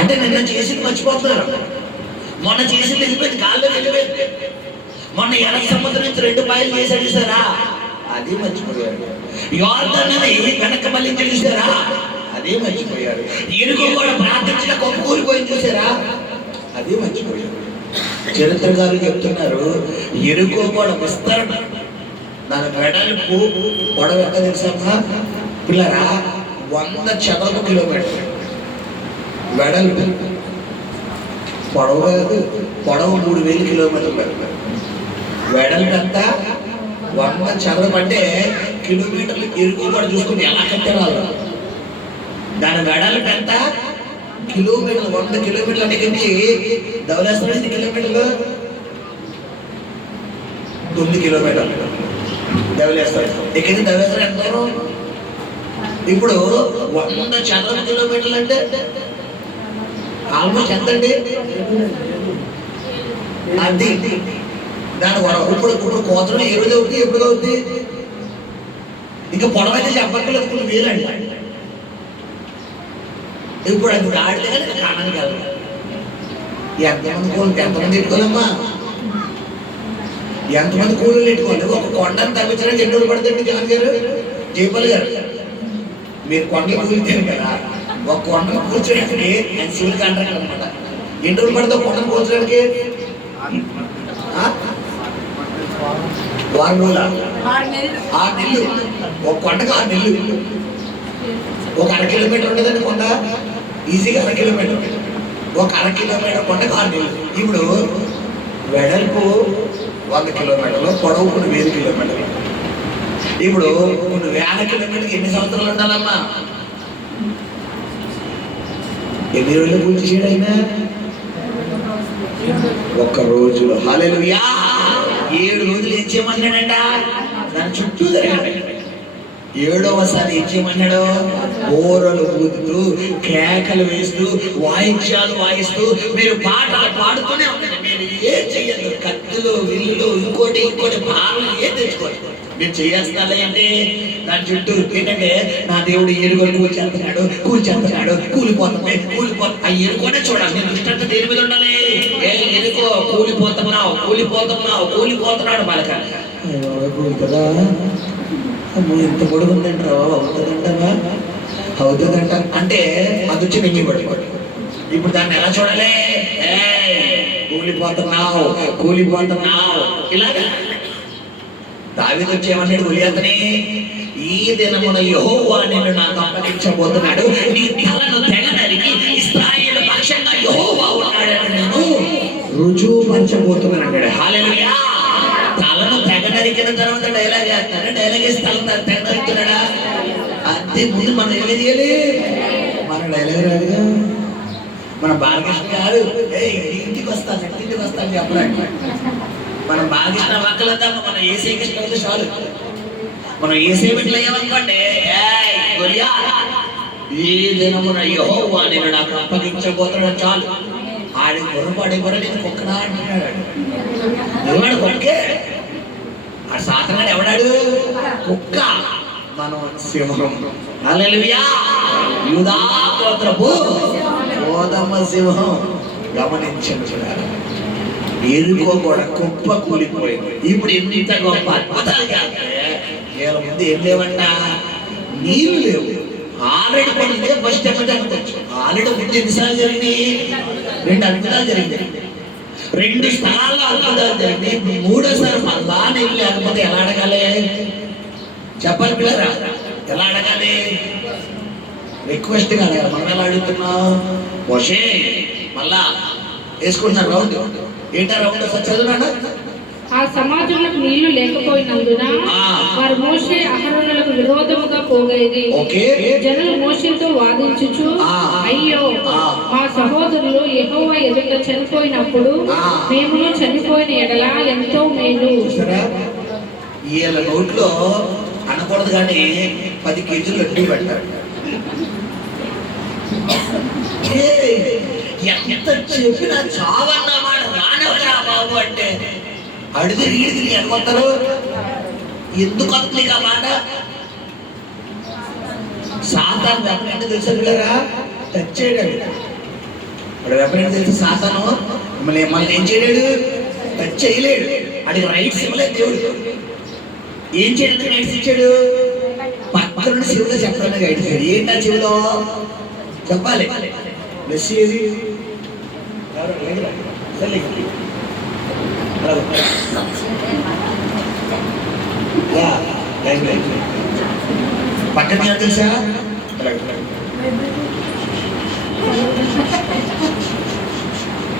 అంటే నిన్న చేసింది మర్చిపోతున్నారు. మొన్న చేసింది వెళ్ళిపోయింది, కాళ్ళు వెళ్ళిపోయింది. మొన్న ఎర్ర సముద్రం నుంచి 2 మైళ్ళు చేశాడు చూసారా, అది మర్చిపోయారు. యోర్దానుని వెనక మళ్ళీ చూసారా, అదే మర్చిపోయారు. ఎరుకో కూడా ప్రార్థించిన గొప్ప కూలిపోయింది చూసారా, అదే మర్చిపోయారు. చరిత్రకారులు చెప్తున్నారు, ఎరుకో కూడా విస్తరణ, దాని వెడల్పు పొడవు ఎంత తెలుసా పిల్లరా, 100 చదరపు కిలోమీటర్ వెడల్పు. పొడవు కాదు, పొడవు 3000 కిలోమీటర్లు, వెడల్పు ఎంత 100 చదరపు. అంటే కిలోమీటర్లు ఎరుకు కూడా చూసుకుని ఎలా కట్టారు. దాని వెడల్పు ఎంత కిలోమీటర్లు, 100 కిలోమీటర్లు. అంటే ధవళేశ్వరం 8 కిలోమీటర్లు, 9 కిలోమీటర్లు ధవళేశ్వరం. ఇక్కడ ధవళేశ్వరం ఎంత దూరం? ఇప్పుడు 100 చదరపు కిలోమీటర్లు అంటే ఆల్మోస్ట్ ఎంత అండి? అది దాని ఇప్పుడు కోతలు ఏ రోజు అవుతుంది, ఎప్పుడు అవుతుంది? ఇంకా పొడవైతే చెప్పక్కర్లేదు, ఇప్పుడు వేలండి. ఇప్పుడు అది దాడితే కానీ కారణం కాదు. ఎంతమంది పెట్టుకోవాలమ్మా, ఎంతమంది కూలీలు పెట్టుకోవాలి? ఒక కొండను తగ్గించడానికి ఎన్ని రోజులు పడుతుంది జగన్ గారు, జయపాల్ గారు? మీరు కొండలు కూలిచారు కదా, ఒక కొండను కూర్చోడానికి సివిల్ కాంట్రాక్ట్ అనమాట. ఎన్ని రోజులు పడుతుంది కొండను కూర్చోడానికి? 6 నెలలు. 6 నెలలు ఒక కొండకు 6 నెలలు. ఒక 1/2 కిలోమీటర్ ఉండదండి కొండ, ఈజీగా 1/2 కిలోమీటర్. ఒక 1/2 కిలోమీటర్ కొండకు 6 నెలలు. ఇప్పుడు వెడల్పు 100 కిలోమీటర్లు, పొడవు కొన్ని 1000 కిలోమీటర్లు. ఇప్పుడు కొన్ని 1000 కిలోమీటర్కి ఎన్ని సంవత్సరాలు ఉండాలమ్మా? ఎన్ని రోజులు పూర్తి చేయడం అయినా? ఒక్క రోజులో. హల్లెలూయా. 7 రోజులు ఏం చేయమన్నాడంట? దాని చుట్టూ తిరగండి. 7వసారి ఏం చేయమన్నాడు? ఓరలు ఊదుతూ, కేకలు వేస్తూ, వాయిద్యాలు వాయిస్తూ మీరు పాటలు పాడుతూనే ఉండండి. మీరు ఏం చెయ్యదు, కత్తులు విల్లులు ఇంకోటి పాటలు ఏం తెచ్చుకోండి. మీరు చేస్తాలే అంటే దాని చుట్టూ ఏంటంటే నా దేవుడు ఎరుగలు కూల్చేస్తున్నాడు, కూలిపోతుంది. ఆ ఎరుకోనే చూడాలి. నేను దృష్టి దేని మీద ఉండాలి? ఎరుకో కూలిపోతున్నాడు బాలక. కూలుతుందా? ఎంత పొడుగు ఉందంటారా? అవుతుందంట అంటే అది వచ్చి నెంగి పడుకోండి. ఇప్పుడు దాన్ని ఎలా చూడాలి? కూలిపోతున్నావు ఇలాగా. దావీదు వచ్చి ఏమన్నాడు గొలియాతుని? ఈ దినమున యెహోవా నిన్ను నాకు అప్పగించబోతున్నాడు, నీ తలను తెగ నరికి ఇశ్రాయేలు పక్షంగా యెహోవా ఉన్నాడని నేను రుజువుపరచబోతున్నాను అన్నాడు. హల్లెలూయా. తలను తెగ నరికిన తర్వాత డైలాగ్ వేస్తాడు. డైలాగ్ వేసి తలను తెగ నరుకుతున్నాడా? అంతే. ముందు మనం ఏమేది చేయాలి? మన డైలాగ్ రాదుగా. మన బాలకృష్ణ గారు ఇంటికి వస్తాను చెప్పడానికి మనం బాలకృష్ణ వాక్కలంతా మనం ఏసీ కృష్ణ అయితే చాలు. మనం ఏసీ బిడ్డలు అయ్యామనుకోండి, ఈ దినమున యెహోవా నిన్ను నాకు అప్పగించబోతున్నాడు చాలు. ఆడి పొరపాడే నేను కుక్కడా అంటున్నాడు. ఎవడు కుక్కే? ఆ సాతనాడు ఎవడాడు? కుక్క. మనం సింహం. హల్లెలూయా. యూదా గోత్రపు గోధుమ సింహం. గమనించండి. ఎరుకో కూడా కుప్ప కూలిపోయింది. ఇప్పుడు ఎంత గొప్ప అద్భుతాలు కాదు. వీళ్ళ ముందు ఏం లేవంట? నీళ్లు లేవు. ఆల్రెడీ పడితే ఫస్ట్ అనుకోవచ్చు. ఆల్రెడీ ముందు ఎన్నిసార్లు జరిగినాయి? 2 అద్భుతాలు జరిగినాయి. 2 స్థలాల్లో అద్భుతాలు జరిగినాయి. 3వసారి మళ్ళా నీళ్ళు లేకపోతే ఎలా అడగాలి? చెప్పాలి పిల్లరా, ఎలా అడగాలి? రిక్వెస్ట్గా అడగాలి. మనం ఎలా అడుగుతున్నాం? మోషే మళ్ళా వేసుకుంటున్నారు రౌండ్. ఏంటా రౌండ్? చదువునా? ఆ సమాజంలో నీళ్లు లేకపోయినందున వారు మోషే అహరోనులకు విరోధముగా పోగైది. జనులు మోషేతో వాదించుచు, అయ్యో మా సహోదరులు యెహోవా ఎదుట చనిపోయినప్పుడు మేమును చనిపోయిన ఎడల ఎంతో మేలు. వీళ్ళ నోట్లో అనకూడదు కానీ 10 కేజీలు లడ్డూ పెట్టారు. ఎంత చెప్పినా చావన్నమాట రానవరా బాబు అంటే అడిదిరి ఇడిదిరి అనుకుంటారు. ఎందుకు వస్తుంది ఆ మాట? సాతాను వెపన్ అంటే తెలుసు కదా, టచ్ చేయడాడు. ఇప్పుడు వెపన్ అంటే తెలుసు, సాతాను మిమ్మల్ని ఏం చేయలేడు, టచ్ చేయలేడు. అడిగి రైట్స్ ఇవ్వలేదు దేవుడు. ఏం చేయడానికి రైట్స్ ఇచ్చాడు? పక్కన శివులో చెప్పడానికి రైట్స్ ఇచ్చాడు. ఏంటా శివులో చెప్పాలి. మెస్సీ ఏది పక్కన తెలుసా?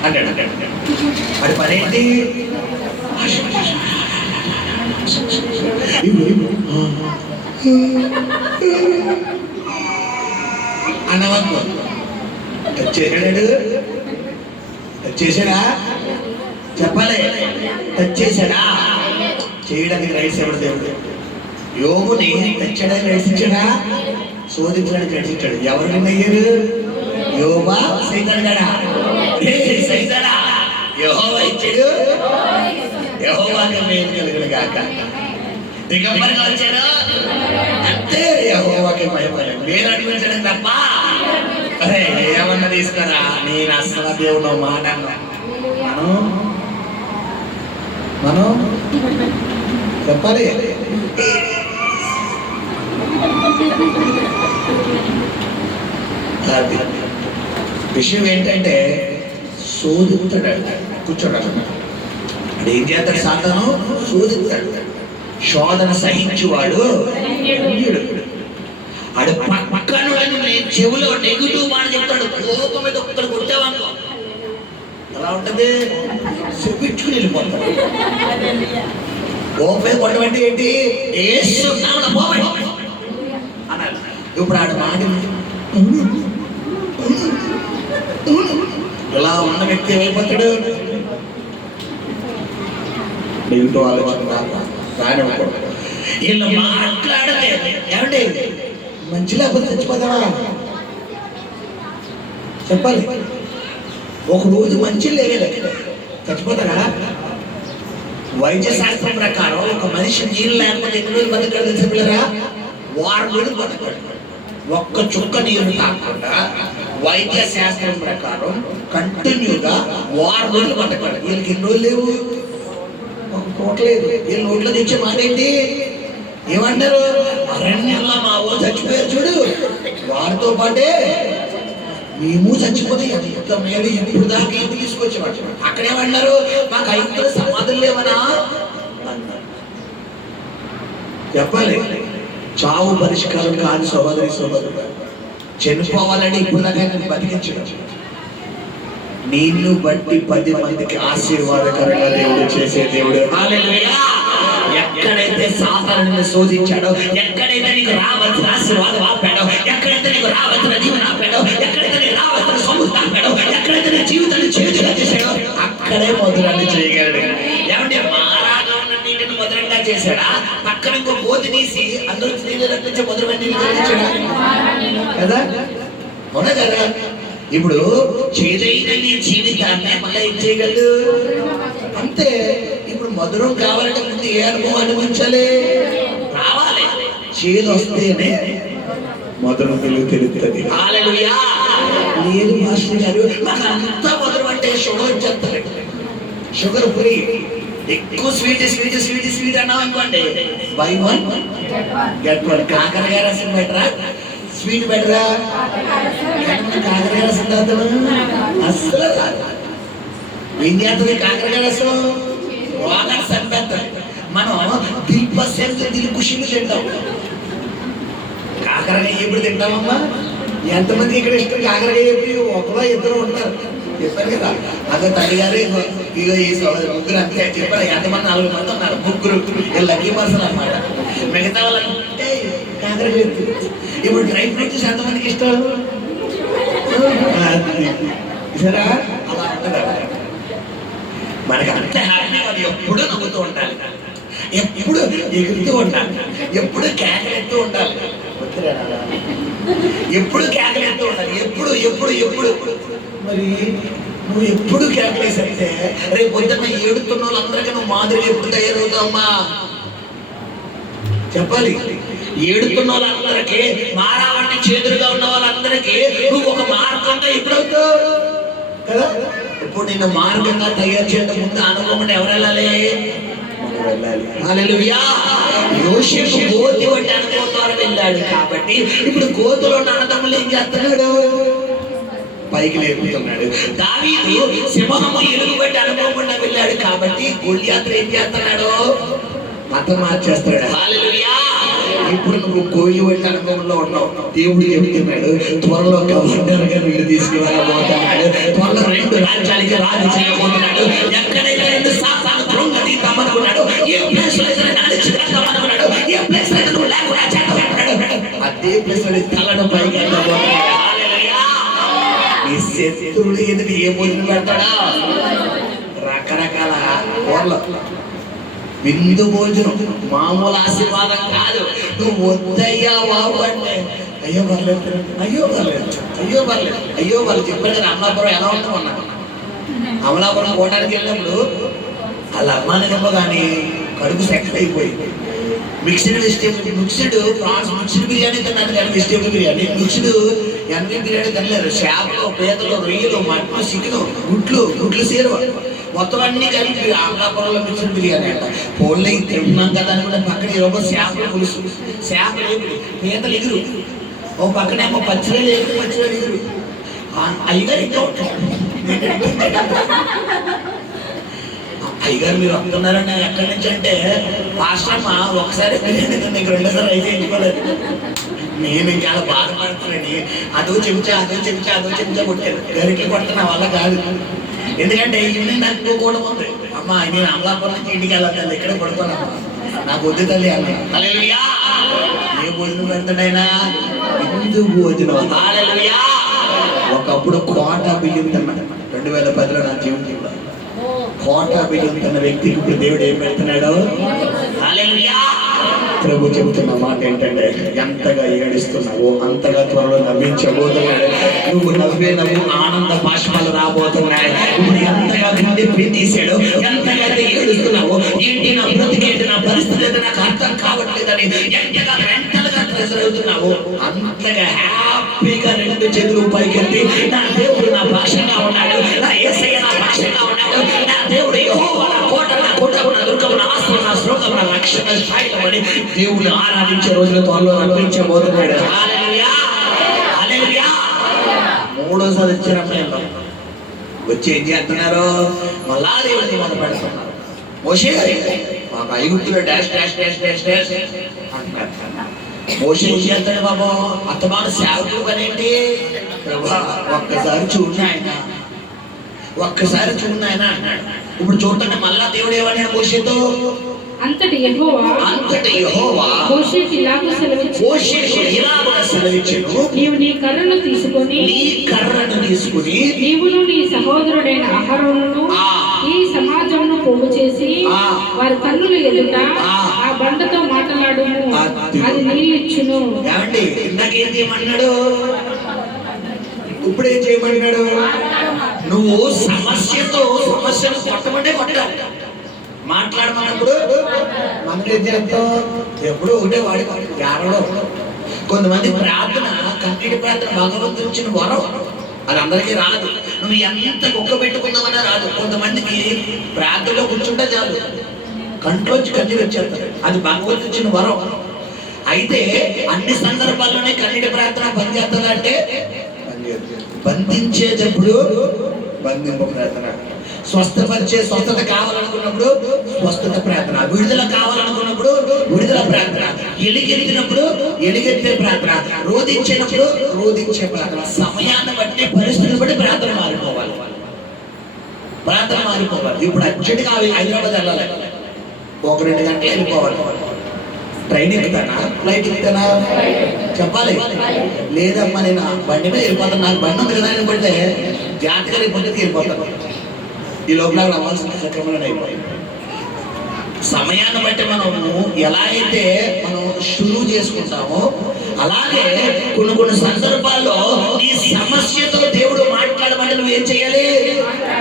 అంటాడు అది పనేంటి? అన్నవద్దు చేసాడు. చేశాడా చెప్పాలి. టచ్ చేశాడా? చేయడానికి రైట్స్ ఎవడు దేవుడు? యోగుని టచ్ చేయడానికి రైట్స్ ఇచ్చాడా? శోధించడానికి రైట్స్ ఇచ్చాడు. ఎవరు నిన్నయ్యారు? యోబా సైతాన్ గడా? సైతానా? యెహోవా ఇచ్చాడు. యెహోవాకి మేలు కలుగును గాక. దిగంబరిగా వచ్చాడు అంతే. యెహోవాకి భయపడే మేలు అనిపించడం తప్ప అరే ఏమన్నా తీసుకురా. నేను అసలు దేవుడు మాట మనం చెప్పాలి. విషయం ఏంటంటే శోధిస్తాడు. కూర్చోడు. ఏం చేస్తాడు? సాతాను శోధిస్తాడు. శోధన సహించువాడు ఆడు పక్కన చెవులో నెగిటివ్ మాట చెప్తాడు. కోపం మీద ఒక్కడు కొట్టావనుకో ఎలా ఉంటుంది? చెప్పించుకుని వెళ్ళిపోతాడు. కోపం మీద కొట్టమంటే ఏంటి? అన్నాడు. ఇప్పుడు ఆడు మాట ఇలా ఉన్న వ్యక్తి ఏమైపోతాడు? నెగిటివ్ ఆలోచన రానివ్వకూడదు. వీళ్ళు మాట్లాడితే ఏమంటే మంచి లేకపోతే చచ్చిపోతావా చెప్పాలి. ఒక రోజు మంచి లేదు చచ్చిపోతారా? వైద్య శాస్త్రం ప్రకారం ఒక మనిషి నీళ్ళు లేకపోతే ఎన్ని రోజులు బతకడు తెలిసి పిల్లరా? 6 రోజులు బతకడు. ఒక్క చుక్క నీరు కాకుండా వైద్య శాస్త్రం ప్రకారం కంటిన్యూగా 6 రోజులు బతకడు. వీళ్ళకి ఎన్ని రోజులు లేవు? ఒక పూట లేదు. వీళ్ళ నోట్లో తెచ్చే మాట ఏంటి? ఏమంటారు? అరణ్యంలో మా ఊరు చచ్చిపోయారు చూడు, వారితో పాటే మేము చచ్చిపోతే ఎంత మేలు. ఇప్పుడు దాకా ఇంటికి తీసుకొచ్చేవాడు. అక్కడేమన్నారు? మాకు 5 సమాధులు లేవనా అన్నారు. చెప్పాలి. చావు పరిష్కారం కాదు సోదరి సోదరుడు. చనిపోవాలని ఇప్పుడు దాకా బతికించడం. నిన్ను బట్టి 10 మందికి ఆశీర్వాదకరంగా దేవుడు చేసే దేవుడు. హల్లెలూయా. ఎక్కడైతే సాతానుని శోధించాడో, ఎక్కడైతే నీకు రావాల్సిన ఆశీర్వాదం ఆపాడో, ఎక్కడైతే నీకు రావాల్సిన జీవన ఆపాడో, ఎక్కడైతే నీకు రావాల్సిన సమృద్ధి ఆపాడో, ఎక్కడైతే నీ జీవితాన్ని చేతుగా చేశాడో అక్కడే మధురాన్ని చేయగలడు. ఏమంటే మారాగా ఉన్న నీటిని మధురంగా చేశాడా? పక్కన ఇంకో గోతి తీసి అందరూ నీళ్ళు రప్పించే మధురమైన నీళ్ళు రప్పించాడా కదా? అవునా కదా? ఇప్పుడు చేదైన నీ జీవితాన్ని మళ్ళీ ఏం చేయగలడు? అంతే. ఇప్పుడు మధురం కావాలంటే ముందు ఏ అనుభవం అనుభవించాలి? రావాలి. చేదు వస్తేనే మధురం తెలుస్తుంది. హల్లెలూయా. లేదు మాస్టర్ గారు నాకు అంత మధురం అంటే షుగర్ వచ్చేస్తుంది. Sugar free. ఎక్కువ స్వీట్ స్వీట్ స్వీట్ స్వీట్ అన్నావు అనుకోండి, బై 1 get 1. కాకరకాయ రసం బెటరా స్వీట్ బెటరా? కాకరకాయ రసం తాగుతామా? అస్సలు కాదు. ఏం చేస్తుంది కాకరకాయ రసం? రోగాన్ని చంపేస్తుంది. మనం దిల్ ఖుషిని తింటాం. కాకరకాయ ఎప్పుడు తింటామమ్మా? ఎంతమంది ఇక్కడ ఇష్టం కాకరకాయ? చెప్పి 1 2 ఉంటారు. చెప్పారు కదా, అదే తల్లి గారు ఇగో ఈ ముగ్గురు అంతే చెప్పారు. ఎంతమంది? 4 మంది ఉన్నారు. ముగ్గురు లక్కీ పర్సన్ అన్నమాట. మిగతా వాళ్ళంటే కాకరకాయ. ఇప్పుడు డ్రై ఫ్రూట్స్ ఎంతమందికి ఇష్టం? సరే అలా ఉంటుంది. మనకి అంత హ్యాపీ. అది ఎప్పుడూ నవ్వుతూ ఉండాలి. ఎప్పుడు ఎగురుతూ ఉండాలి, ఎప్పుడు కేకలెత్తూ ఉండాలి. ఎప్పుడు కేకలెత్తూ ఉండాలి, ఎప్పుడు ఎప్పుడు ఎప్పుడు. మరి నువ్వు ఎప్పుడు కేకలేసైతే రేపు పొద్దున్న ఏడుతున్న వాళ్ళందరికీ నువ్వు మాదిరిగా ఎప్పుడు తయారవుతావమ్మా చెప్పాలి. ఏడుతున్న వాళ్ళందరికీ, మారావంటి చేతులుగా ఉన్న వాళ్ళందరికీ నువ్వు ఒక మార్గంగా ఎప్పుడవుతావు కదా. ఇప్పుడు నిన్ను మార్గంగా తయారు చేయడం ముందు అనుకోకుండా ఎవరు వెళ్ళాలి? హల్లెలూయా. యోసేపు గోతి వంటి అనుభవం ద్వారా వెళ్ళాడు కాబట్టి ఇప్పుడు గోతులో అన్నదమ్ములు ఏం చేస్తున్నాడు? పైకి లేపుతున్నాడు. దావీదు సింహము ఎలుగు బట్టి అనుభవం గుండా వెళ్ళాడు కాబట్టి గొల్యాతు ఏం చేస్తున్నాడు? మతం మార్చేస్తాడు. హల్లెలూయా. ఇప్పుడు నువ్వు గోయి వంటి అనుభవంలో ఉన్నావు. దేవుడు చెబుతున్నాడు త్వరలో గవర్నర్గా నిన్ను తీసుకువెళ్ళబోతున్నాడు. త్వరలో 2 రాజ్యాలకి రాజు చేయబోతున్నాడు. ఎక్కడైతే 2 శాతాలు త్రొంగదీద్దామనుకున్నాడు, ఏ ప్లేస్ లో అయితే అణిచివేద్దామనుకున్నాడు, ఏ ప్లేస్ లో నువ్వు లేకుండా చేద్దామనుకున్నాడు, అదే ప్లేస్ లో తలను పైకి వెళ్ళబోతున్నాడు. హల్లెలూయా. నీ శత్రువులు ఎదురు ఏ భోజనం పెడతాడా? రకరకాల కూరలు, విందు భోజనం, మామూలు ఆశీర్వాదం కాదు. నువ్వు వద్దయ్యా బాబు అంటే అయ్యో పర్లేదు, అయ్యో పర్లేదు, అయ్యో పర్లేదు, అయ్యో వాళ్ళు చెప్పారు కదా అమలాపురం ఎలా ఉంటామన్నా. అమలాపురం పోవడానికి వెళ్ళినప్పుడు వాళ్ళ అమ్మానికమ్మ కానీ కడుపు సెక్ట్ అయిపోయింది. Mixed vegetable, mixed prawns, mixed biryani తిన్నాను కానీ వెజిటేబుల్ బిర్యానీ, మిక్స్డ్ ఎన్ని బిర్యానీ తినలేదు. చేపలు, పీతలు, రొయ్యలు, మటన్, చికెన్, గుడ్లు సీరవ మొత్తం అన్ని కలిపి అమలాపురంలో మిక్స్డ్ బిర్యానీ అంట. ఫోన్లో తింటున్నాం కదా అని కూడా పక్కన ఏమో చేపలు పులుసు, చేపలు ఎగురు, పీతలు ఎగురు, ఓ పక్కనేమో పచ్చిరలు ఎగురు. అయ్యగారు ఇంకా ఉంటారు. అయ్యగారు మీరు వస్తున్నారని ఎక్కడి నుంచి అంటే పాస్టమ్మ ఒకసారి బిర్యానీ నీకు 2 సార్లు అయితే ఎంచుకోలేదు. నేను ఇంకా బాధపడుతున్నాను. అదో చెంచా కొట్టాను. గరికి కొట్టిన వల్ల కాదు. ఎందుకంటే ఈవినింగ్ నాకు కూడా ఉంది. అమ్మ నేను అమలాపురం నుంచి ఇంటికి వెళ్ళాలి, ఇక్కడే పడుకున్నాను, నాకు వద్దు తల్లి అన్న. హల్లెలూయా. ఏ భోజనం పెడతాడైనా? విందు భోజనం. హల్లెలూయా. ఒకప్పుడు కోటా బియ్యం తిన్నాడు. 2010లో నా జీవితంలో కోటా బియ్యం తిన్న వ్యక్తికి ఇప్పుడు దేవుడు ఏం పెడుతున్నాడు? హల్లెలూయా. ప్రభు చెబుతున్న మాట ఏంటంటే ఎంతగా ఏడుస్తున్నావో అంతగా త్వరలో నవ్వించబోతున్నాడు. నువ్వు నవ్వే ఆనంద బాష్పాలు రాబోతున్నాయి. ఇప్పుడు ఎంతగా గుండె తీసాడు, ఎంతగా ఏడుస్తున్నావో, ఏంటి నా బ్రతికేంటి, నా పరిస్థితి నాకు అర్థం కావట్లేదని ఎంతగా మెంటల్ గా ప్రెషర్ అవుతున్నావో అంతగా హ్యాపీగా 2 చేతులు పైకెత్తి నా దేవుడు నా భాషగా ఉన్నాడు, నా యేసయ్య నా భాషగా ఉన్నాడు, నా దేవుడు యెహోవా నా కోట, నా కోటకు నా దుర్గము, నా ఆశ్రయం, నా శ్లోకం, నా రక్షణ స్థాయిలోని దేవుడు ఆరాధించే రోజులు త్వరలో రప్పించబోతున్నాడు. హల్లెలూయా. హల్లెలూయా. 3వసారి వచ్చినప్పుడు వచ్చి ఏం చేస్తున్నారు? మళ్ళా దేవుడిని మొదలు పెడుతున్నారు. మోషే మాకు ఐగుప్తులో dash dash dash dash dash అంటున్నారు. మోషే ఏం చేస్తాడు బాబు? అత్తమాన సేవకుడు పని ఏంటి? ఒక్కసారి చూడండి ఆయన, ఒక్కసారి చూడండి ఆయన అన్నాడు. ఇప్పుడు చూడండి మళ్ళా దేవుడు ఏమన్నాడు మోషేతో? అంతటి యెహోవా మోషేకి ఇలాగ సెలవిచ్చెను, నీవు నీ కర్రను తీసుకొని నీవును నీ సహోదరుడైన అహరోనును ఈ సమాజమును పోగు చేసి వారి కన్నులు ఎదుట ఆ బండతో మాట్లాడుము, అది నీళ్ళిచ్చును. ఇందాకేం చేయమన్నాడు? ఇప్పుడేం చేయమన్నాడు? నువ్వు సమస్యను కొట్టమంటే కొట్టాలి. మాట్లాడమన్నప్పుడు మనం ఏం చేస్తాం? ఎప్పుడు ఒకటే వాడి ఏడవడం. కొంతమంది ప్రార్థన, కన్నీటి ప్రార్థన భగవంతుడు ఇచ్చిన వరం, అది అందరికీ రాదు. నువ్వు ఎంత కుక్క పెట్టుకుందామన్నా రాదు. కొంతమందికి ప్రార్థనలో కూర్చుంటే చాలు కంట్లోంచి కన్నీరు వచ్చేస్తారు, అది భగవంతుడు ఇచ్చిన వరం. అయితే అన్ని సందర్భాల్లోనే కన్నీటి ప్రార్థన పనిచేస్తుందంటే బంధించేటప్పుడు బంధింపు ప్రార్థన, స్వస్థత కావాలనుకున్నప్పుడు స్వస్థత ప్రార్థన, విడుదల కావాలనుకున్నప్పుడు విడుదల ప్రార్థన, ఎలిగెత్తినప్పుడు ఎలిగెత్తే ప్రార్థన, రోధించినప్పుడు రోధించే ప్రార్థన. సమయాన్ని బట్టి, పరిస్థితిని బట్టి ప్రార్థన మారిపోవాలి. ఇప్పుడు అర్జెంట్గా హైదరాబాద్ వెళ్ళాలి, 1-2 గంటలు వెళ్ళిపోవాలి. ట్రైన్ ఎక్కుతానా, ఫ్లైట్ ఎక్కుతానా చెప్పాలి. లేదమ్మా నేను బండి మీద వెళ్ళిపోతాను, నాకు బండి ఉంది కదా అని పడితే జాగ్రత్తగా బండికి వెళ్ళిపోతాను. ఈ లోపల రావాల్సిన కార్యక్రమాలు అయిపోయి సమయాన్ని బట్టి మనము ఎలా అయితే మనం షురువు చేసుకుంటామో అలాగే కొన్ని సందర్భాల్లో ఈ సమస్యతో దేవుడు మాట్లాడమంటే నువ్వు ఏం చేయాలి?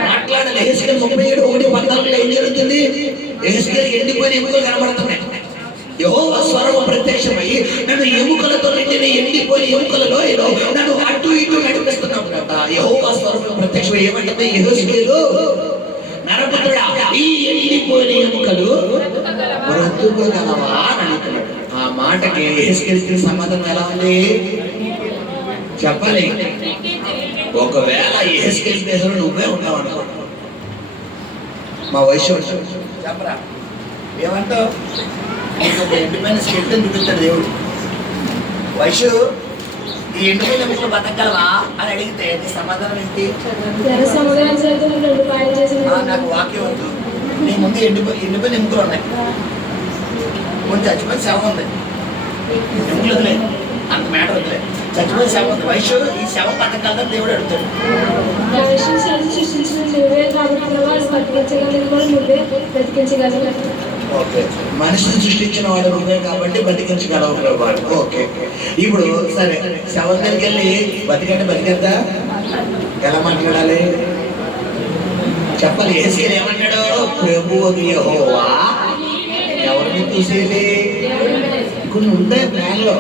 మాట్లాడాలి. యెహెజ్కేలు 37:1-14 ఏం జరుగుతుంది? యెహెజ్కేలుకి ఎండిపోయిన ఎముకలు కనబడుతున్నాయి. యెహోవా స్వరము ప్రత్యక్షమై నన్ను ఎముకలతో నిండిన ఎండిపోయిన ఎముకలలో నన్ను అటు ఇటు నడిపిస్తున్నావు కదా. యెహోవా స్వరము ప్రత్యక్షమై ఏమంటుంది? యెహెజ్కేలు నరపుత్రుడా, ఈ ఎండిపోయిన ఎముకలు బ్రతుకగలవా అని అడుగుతున్నాడు. ఆ మాటకి యెహెజ్కేలుకి సమాధానం ఎలా ఉంది చెప్పాలి? ఒకవేళ యెహెజ్కేలు ప్లేస్‌లో నువ్వే ఉన్నావు అనుకో, మా వయసు చెప్పరా ఏమంటావు? నీకు ఒక ఎండిపోయిన స్కెల్టన్ చూపిస్తాడు దేవుడు. వయసు ఈ ఎండిపోయిన ఎముకలు బతకగలవా అని అడిగితే నీ సమాధానం ఏంటి? నాకు వాక్యం వద్దు, నీ ముందు ఎండిపోయిన ఎముకలు ఉన్నాయి, కొంచెం చచ్చిపోయిన శవం ఉంది, ఎముకలు వదిలే, అంత మ్యాటర్ వదిలే, చచ్చిపోయిన శవం ఉంది. వయసు ఈ శవం బతకగలదని దేవుడు అడుగుతాడు. ఓకే, మనిషిని సృష్టించిన వాడు నువ్వే కాబట్టి బతికించగలవు వాడు. ఓకే, ఇప్పుడు సరే శవం దగ్గరికి వెళ్ళి బతికంటే బతికేద్దా? ఎలా మాట్లాడాలి చెప్పాలి? యెహెజ్కేలు ఏమన్నాడు? ప్రభువు యెహోవా ఎవరిని చూసేది? కొన్ని ఉంటాయి ప్లాన్లో.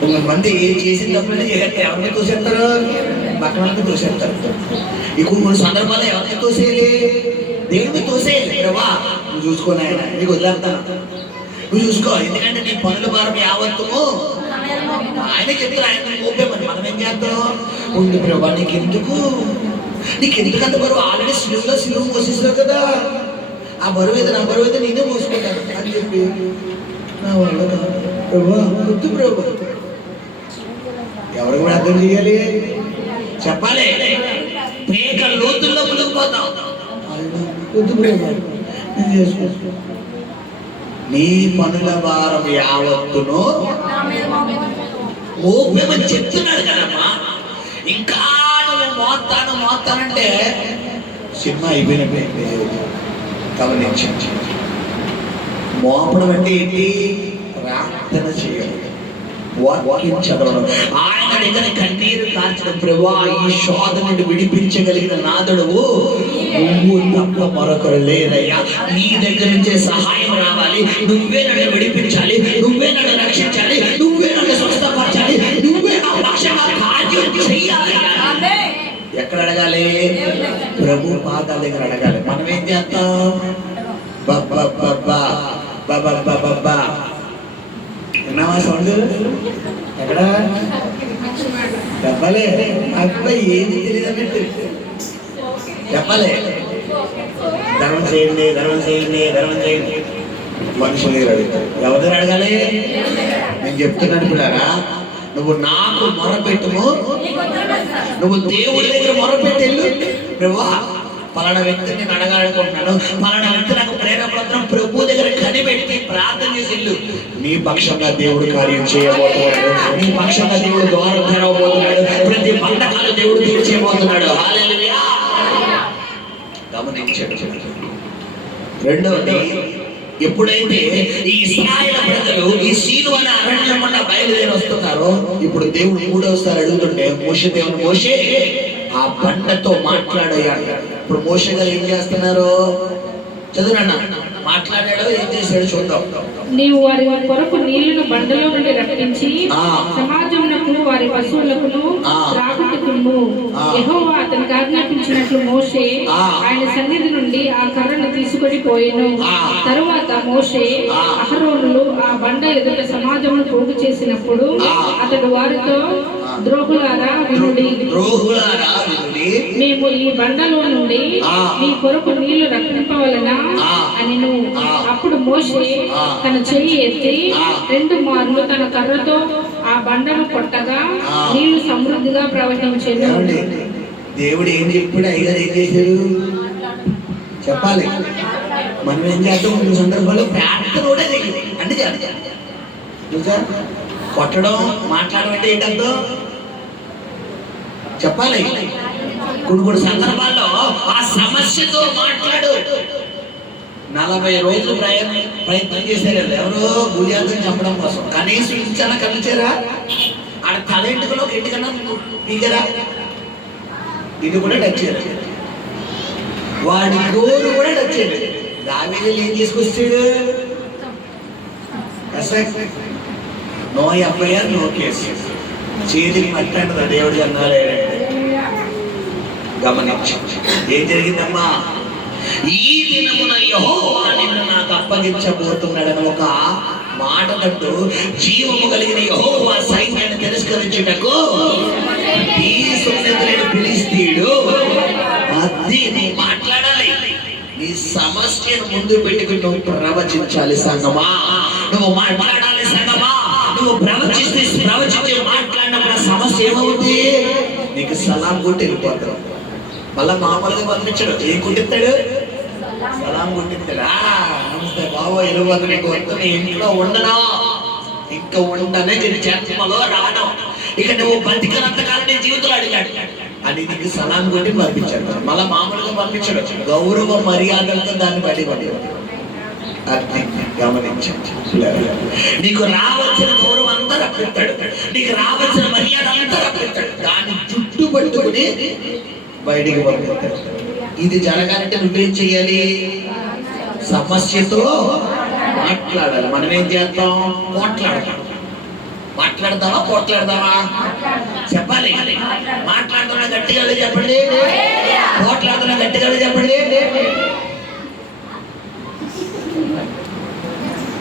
కొంతమంది చేసిన తప్పులని ఎవరిని తోసేస్తారు? పక్కనకి తోసేస్తారు. కొన్ని సందర్భాల్లో ఎవరిని తోసేయాలి? దేవుడిని తోసేయాలి. ప్రభా నువ్వు చూసుకోని ఆయన, నీకు వదిలేస్తాను, నువ్వు చూసుకో, ఎందుకంటే నీ పనుల భారం యావత్తము ఆయన చెప్తారు. ఆయన ఓపేమని మనం ఏం చేద్దాం? ఉంది ప్రభా, నీకెందుకు అంత బరువు? ఆల్రెడీ సిలువు మోసేసావు కదా, ఆ బరువు అయితే నా బరువు అయితే నేనే మోసుకుంటాను అని చెప్పి నా వల్ల ప్రభా వద్దు ప్రభా. ఎవరు కూడా అర్థం చేయాలి చెప్పాలి? పేక లోతుల్లో మునిగిపోతాం. వద్దు ప్రభా నేను చేసుకుంటా. నీ పనుల భారం యావత్తును మోపేమని చెప్తున్నాడు కదమ్మా. ఇంకా నువ్వు మోస్తానంటే సినిమా అయిపోయినట్టు గమనించి. మోపడం అంటే ఏంటి? ప్రార్థన చేయాలి, వాక్యం చదవడం, ఆయన దగ్గర కన్నీరు కార్చడం. ప్రభువా ఈ శోధ నుండి విడిపించగలిగిన నాదుడువు నువ్వు తప్ప మరొకరు లేదయ్యా, నీ దగ్గర నుంచే సహాయం రావాలి, నువ్వే నన్ను విడిపించాలి, నువ్వే నన్ను రక్షించాలి, నువ్వే నన్ను స్వస్థపరచాలి, నువ్వే నా పక్షంగా కార్యం చేయాలి. ఎక్కడ అడగాలి? ప్రభు పాదాల దగ్గర అడగాలి. మనం ఏం చేస్తాం? విన్నావా సౌండ్? ఎక్కడ చెప్పాలి? అబ్బాయి ఏది తెలియదు అన్నట్టు చెప్పాలి. ధర్మం చేయండి, ధర్మం చేయండి, ధర్మం చేయండి. మనుషులు దగ్గర అడుగుతారు. ఎవరి దగ్గర అడగాలి? నేను చెప్తున్నాను పిల్లరా, నువ్వు నాకు మొరపెట్టుము, నువ్వు దేవుడి దగ్గర మొరపెట్టెళ్ళు. ప్రభువా పలానా వ్యక్తిని నేను అడగాలనుకుంటున్నాను, పలానా వ్యక్తి నాకు ప్రేరపత్రం ప్రభు దగ్గర కనిపెట్టి ప్రార్థన చేసి వెళ్ళు. నీ పక్షంగా దేవుడు కార్యం చేయబోతున్నాడు, నీ పక్షంగా దేవుడు ద్వారం తెరవబోతున్నాడు, ప్రతి బంధకాలు దేవుడు తీర్చేయబోతున్నాడు. హల్లెలూయా. గమనించండి. రెండవది, ఎప్పుడైతే ఈ ఇశ్రాయేలు ప్రజలు ఈ సీను అనే అరణ్యం వల్ల బయలుదేరి వస్తున్నారో, ఇప్పుడు దేవుడు మూడవసారి అడుగుతుంటే మోషే దేవుడు, మోషే ఆ బండతో మాట్లాడయ్యాడు. ఇప్పుడు మోషే గారు ఏం చేస్తున్నారు? చదువునన్నా మాట్లాడాడో ఏం చేశాడు చూద్దాం. నీవు వారి కొరకు నీళ్లను బండలో నుండి రప్పించి సమాజమునకు వారి పశువులకును త్రాగుటకును యెహోవా అతనికి ఆజ్ఞాపించినట్లు మోషే ఆయన సన్నిధి నుండి ఆ కర్రను తీసుకొని పోయెను. తరువాత మోషే అహరోనులు ఆ బండ ఎదుట సమాజమును పోగు చేసినప్పుడు అతడు వారితో, ద్రోహులారా వినుడి, మేము ఈ బండలో నుండి మీ కొరకు నీళ్లు రప్పింపవలెనా అనెను. అప్పుడు మోషే తన చెయ్యి ఎత్తి 2 మార్లు తన కర్రతో ఆ బండను కొట్టగా నీళ్లు సమృద్ధిగా ప్రవహించెను. దేవుడు ఏం చెప్పాడు? అయ్యగారు ఏం చేశారు చెప్పాలి? మనం ఏం చేద్దాం? కొన్ని సందర్భాల్లో ప్రార్థన కూడా అంటే కొట్టడం, మాట్లాడడం అంటే ఏంటంతో చెప్పాలి? కొన్ని సందర్భాల్లో ఆ సమస్యతో మాట్లాడు. 40 రోజులు ప్రయత్నం చేశారు వాళ్ళు. ఎవరో గుడియాతని చంపడం కోసం. కనీసం ఇంచన కలిచారా? ఆడ తలెంటుకలో గట్టికన్నా పీకరా? ఇది కూడా టచ్ చేయలేదు. వాడి గోరు కూడా టచ్ చేయలేదు. దావీదు ఏం తీసుకొచ్చాడు? No FIR no case. చేతికి మట్టంటదా దేవుడు అన్నాడే. గమనించు ఏం జరిగిందమ్మా? ఈ దినమున యెహోవా నిన్ను నాకు అప్పగించబోతున్నాడని ఒక మాట తట్టు జీవము కలిగిన యెహోవా సైన్యాన్ని తిరస్కరించుటకు ఈ సున్నతులైన ఫిలిష్తీయుడు. అది నువ్వు మాట్లాడాలి. నీ సమస్యను ముందు పెట్టుకుని నువ్వు ప్రవచించాలి సంగమా. నువ్వు మాట్లాడాలి సంగమా. నువ్వు ప్రవచించి మాట్లాడినప్పుడు సమస్య ఏమవుతుంది? నీకు సలాం కొట్టి వెళ్ళిపోతావు. మళ్ళా మామూలుగా పంపించాడు. ఏం కొట్టిస్తాడు? సలాం కొట్టిస్తాడా? నమస్తే బాబు ఎలువద్దు, నీకు వద్దు, నీ ఇంట్లో ఉండనా, ఇంకా ఉండనే నేను జన్మలో రాను, ఇక నువ్వు బతికినంతకాలం నీ జీవితంలో అడిగాడు అని నీకు సలాం కొట్టి పంపించాడు. మళ్ళా మామూలుగా పంపించాడు. గౌరవ మర్యాదలతో దాన్ని బడి అది గమనించండి. నీకు రావాల్సిన గౌరవం అంతా రప్పిస్తాడు, నీకు రావాల్సిన మర్యాద అంతా రప్పిస్తాడు. దాన్ని చుట్టూ పట్టుకుని బయటికి పంపిస్తాడు. ఇది జరగాలంటే నువ్వేం చెయ్యాలి? సమస్యతో మాట్లాడాలి. మనం ఏం చేస్తాం? పోట్లాడతాం. మాట్లాడతావా పోట్లాడతావా? చెప్పాలి. మాట్లాడుతున్నా గట్టిగా చెప్పండి. పోట్లాడుతున్నా గట్టిగా చెప్పండి.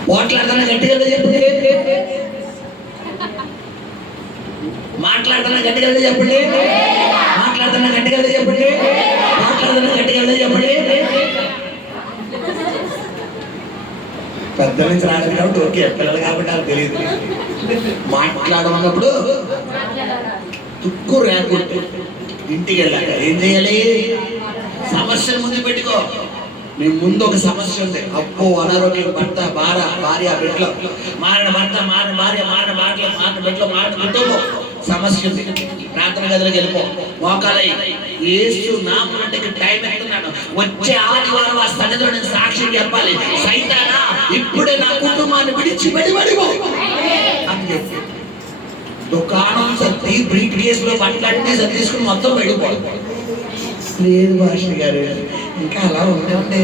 పోట్లాడుతున్నా గట్టిగా చెప్పండి. మాట్లాడుతున్నా గట్టిగా చెప్పండి. మాట్లాడుతున్నా గట్టిగా చెప్పండి. మాట్లాడుతున్నా గట్టిగా చెప్పండి. పెద్ద నుంచి రాలేదు కాబట్టి ఓకే, పిల్లలు కాబట్టి నాకు తెలియదు. మాట్లాడమన్నప్పుడు తుక్కు రేకుంటే ఇంటికి వెళ్ళాక ఏం చేయాలి? సమస్యను ముందు పెట్టుకో. నీ ముందు ఒక సమస్య ఉంది. అప్పు, అనారోగ్యం, భర్త, భార్య, బిడ్డలు, మారిన భర్త, మారిన భార్య, మారిన మాటలు, మారిన బిడ్డలు, మారిన కుటుంబం సమస్య ఉంది. ప్రార్థన గదిలోకి వెళ్ళిపో. మోకాలై యేసు నామమునంటే టైం ఎత్తున్నాను. వచ్చే ఆదివారం ఆ సన్నిధిలో నేను సాక్ష్యం చెప్పాలి. సైతానా, ఇప్పుడే నా కుటుంబాన్ని విడిచి వెళ్ళిపో అని చెప్పి దుకాణం సర్ది బ్రీఫ్ కేసులో మాట్లాడితే సర్ది తీసుకుని మొత్తం వెళ్ళిపోదు. లేదు భాష గారు, ఇంకా అలా ఉండేవండి.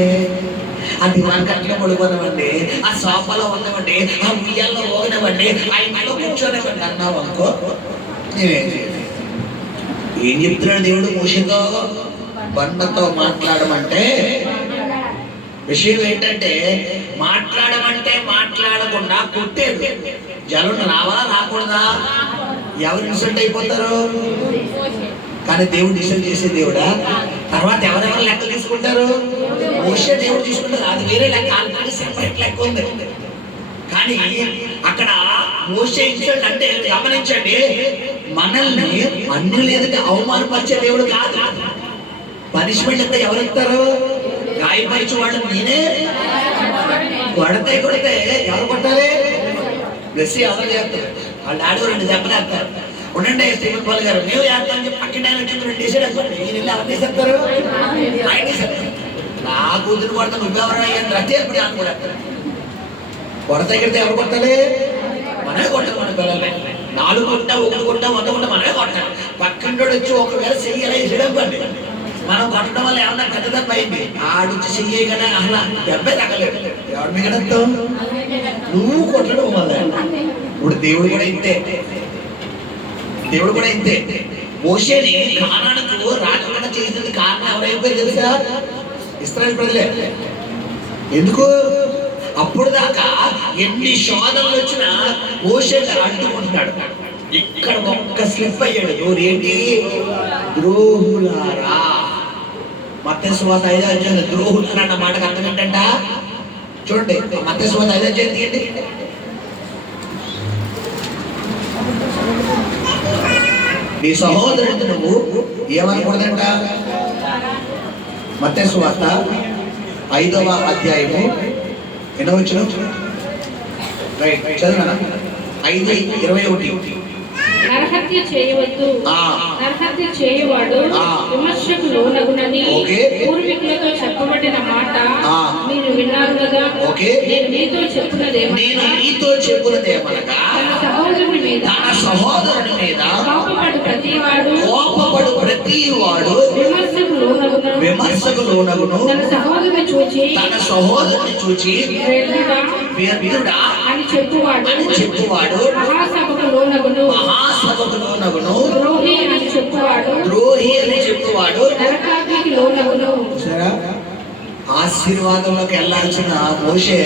ఆ దివాన్ కట్లో పడిపోదామండి, ఆ సోఫాలో ఉండవండి, ఆ ఉయ్యాల్లో పోగినవండి, ఆ ఇంట్లో కూర్చోనివ్వండి అన్నావు అనుకో. ఏం చెప్తున్నాడు దేవుడు మోషేతో? బండతో మాట్లాడమంటే విషయం ఏంటంటే, మాట్లాడమంటే మాట్లాడకుండా కొట్టేడు. జలం రావాలా రాకూడదా? ఎవరు ఇన్సల్ట్ అయిపోతారు? కానీ దేవుడు డిసైడ్ చేసే దేవుడా? తర్వాత ఎవరెవరు లెక్క తీసుకుంటారు? మోషే దేవుడు తీసుకుంటారు. అది వేరే లెక్క, ఆల్రెడీ సెపరేట్ లెక్క ఉంది. కానీ అక్కడ మోషే ఇన్సల్ట్ అంటే గమనించండి, మనల్ని అన్యుల ఎదుట అవమానపరిచే దేవుడు కాదు. పనిష్మెంట్ అంతా ఎవరు ఇస్తారు? గాయపరిచే వాడు నేనే. కొడితే ఎవరు కొట్టాలి? బ్లెస్ ఎవరు చేస్తారు? వాళ్ళ డాడీ 2 దెబ్బలు వేస్తారు. ఉండండి స్టీఫెన్ పాల్ గారు, మేము వేస్తామని చెప్పి పక్కన 2 వేసాడు అనుకోండి. ఈయన ఎవరు తీసేస్తారు? ఆయన తీసేస్తారు. నా కూతురు కొడతా నువ్వెవరు అయ్యాను రచ్చే ఎప్పుడు అనుకుంటారు. కొడత ఎక్కడితే ఎవరు కొట్టాలి? మనమే కొట్టాలి. మన పిల్లల్ని 4 కొట్టా 1 కొట్టా 100 కొట్టా మనమే కొట్టాలి. పక్కన వచ్చి ఒకవేళ చెయ్యాలి వేసేయడం, మనం కొట్టడం వల్ల ఏమన్నా పెద్ద దెబ్బ అయింది. ఆడొచ్చి చెయ్యే కదా అసలు దెబ్బే తగ్గలేదు. ఎవరు మిగడతావు? నువ్వు కొట్టడం వల్ల. ఇప్పుడు దేవుడు కూడా ఇంతే. దేవుడు కూడా ఇంతే. మోషేని కానానుకు రాకుండా చేసినది కారణం ఎవరైపోయింది తెలుసా? ఇశ్రాయేలు ప్రజలే. ఎందుకు? అప్పుడు దాకా ఎన్ని శోధనలు వచ్చినా మోషేని అడ్డుకుంటున్నాడు. ఇక్కడ ఒక్క స్లిప్ అయ్యాడు. ఎవరు ఏంటి? ద్రోహులారా. మత్తయి సువార్త 5వ అధ్యాయం ద్రోహులారా అన్న మాటకు అర్థం ఏంటంట? చూడండి, మత్తయి సువార్త 5వ అధ్యాయం తీయండి. నీ సహోదరుడు నువ్వు ఏమనకూడదంట? మత్తయి సువార్త 5వ అధ్యాయము 8వ వచనం. రైట్, చదువునా? 5:21. నరహత్య చేయవద్దు, ఆ. నరహత్య చేయవాడు ఆ. విమర్శకు లోనగునని ఓకే. పూర్వీకులతో చెప్పబడిన మాట ఆ. మీరు విన్నారు కదా. ఓకే. నేను మీతో నేను చెప్పున్నదేమనగా నీతో చెప్పున్నదేమనగా తన సహోదరుని మీద తన సహోదరుని మీద కోపపడు ప్రతివాడు కోపపడు ప్రతి వాడు విమర్శకు లోనగును. విమర్శకు లోనగును. తన సహోదరుని చూచి తన సహోదరుని చూచి వ్యర్థుడా వ్యర్థుడా అని చెప్పువాడు అని చెప్పువాడు మహాసభకు లోనగును. మహాసభకు లోనగును. ద్రోహి అని చెప్పువాడు ద్రోహి అని చెప్పువాడు. నరకాగ్నికి లోనగును. సరే, ఆశీర్వాదంలోకి వెళ్ళాల్సిన మోషే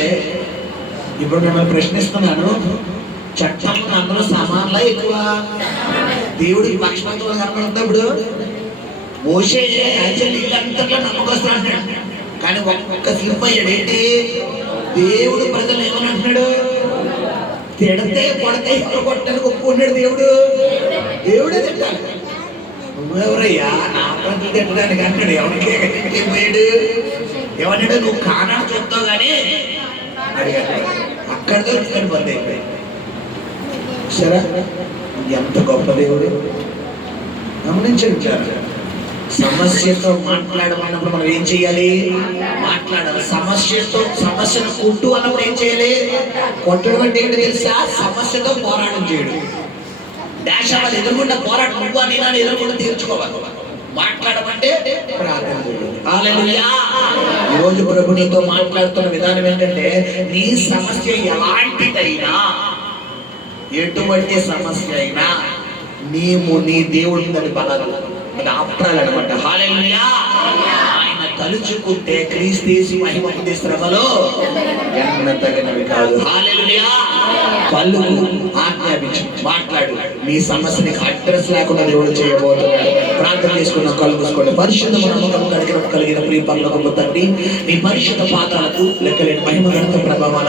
ఇప్పుడు మిమ్మల్ని ప్రశ్నిస్తున్నాను, చట్టం అందరూ సమానంలా ఎక్కువ దేవుడికి పక్షపాతం కనపడుతుంది. ఇప్పుడు మోషే యాక్చువల్లీ ఇల్లంతట్లో నమ్మకస్తులు అంటాడు, కానీ ఒక్క స్లిప్ అయ్యాడు. ఏంటి? దేవుడు ప్రజలు ఏమని అంటున్నాడు? తిడితే కొడితే ఎవరు కొట్టడానికి ఒప్పుకున్నాడు దేవుడు. దేవుడే తింటాడు. నువ్వెవరయ్యా నా ప్రజలు తిట్టడానికి అంటాడు. ఎవరికి పోయాడు? ఏమన్నాడు? నువ్వు కానాడు చూస్తావు కానీ అడిగాడు. అక్కడితో ఇక్కడ బంద్ అయిపోయి. సరే, ఎంత గొప్ప దేవుడు గమనించారు. సమస్యతో మాట్లాడమన్నప్పుడు మనం ఏం చేయాలి? మాట్లాడాలి. సమస్యను కొట్టు అన్నప్పుడు ఏం చేయాలి? కొట్టడం అంటే ఏంటి తెలుసా? సమస్యతో పోరాటం చేయడం. దేశాలు ఎదుర్కొంటే పోరాటం నువ్వు అని నేను ఎదుర్కొంటే తీర్చుకోవాలి. మాట్లాడమంటే ప్రార్థన చేయాలి. హల్లెలూయా. ఈరోజు ప్రభు నీతో మాట్లాడుతున్న విధానం ఏంటంటే, నీ సమస్య ఎలాంటిదైనా, ఎటువంటి సమస్య అయినా నీ దేవుడి దాని బలాలు అది ఆప్రాలన్నమాట. హల్లెలూయా. ఆయన తలుచుకుంటే క్రీస్తు మహిమ పొందే శ్రమలో ఎన్నతగినవి కాదు. హల్లెలూయా. పలుకు, ఆజ్ఞాపించు, మాట్లాడు. నీ సమస్యని అడ్రస్ లేకుండా దేవుడు చేయబోతున్నాడు. ప్రార్థన చేసుకున్న కళ్ళు మూసుకోండి. పరిశుద్ధ నమ్మకం కలిగిన ప్రియ పరలోకపు తండ్రి, నీ పరిశుద్ధ పాదాలకు లెక్కలేని మహిమ ఘనత ప్రభావాల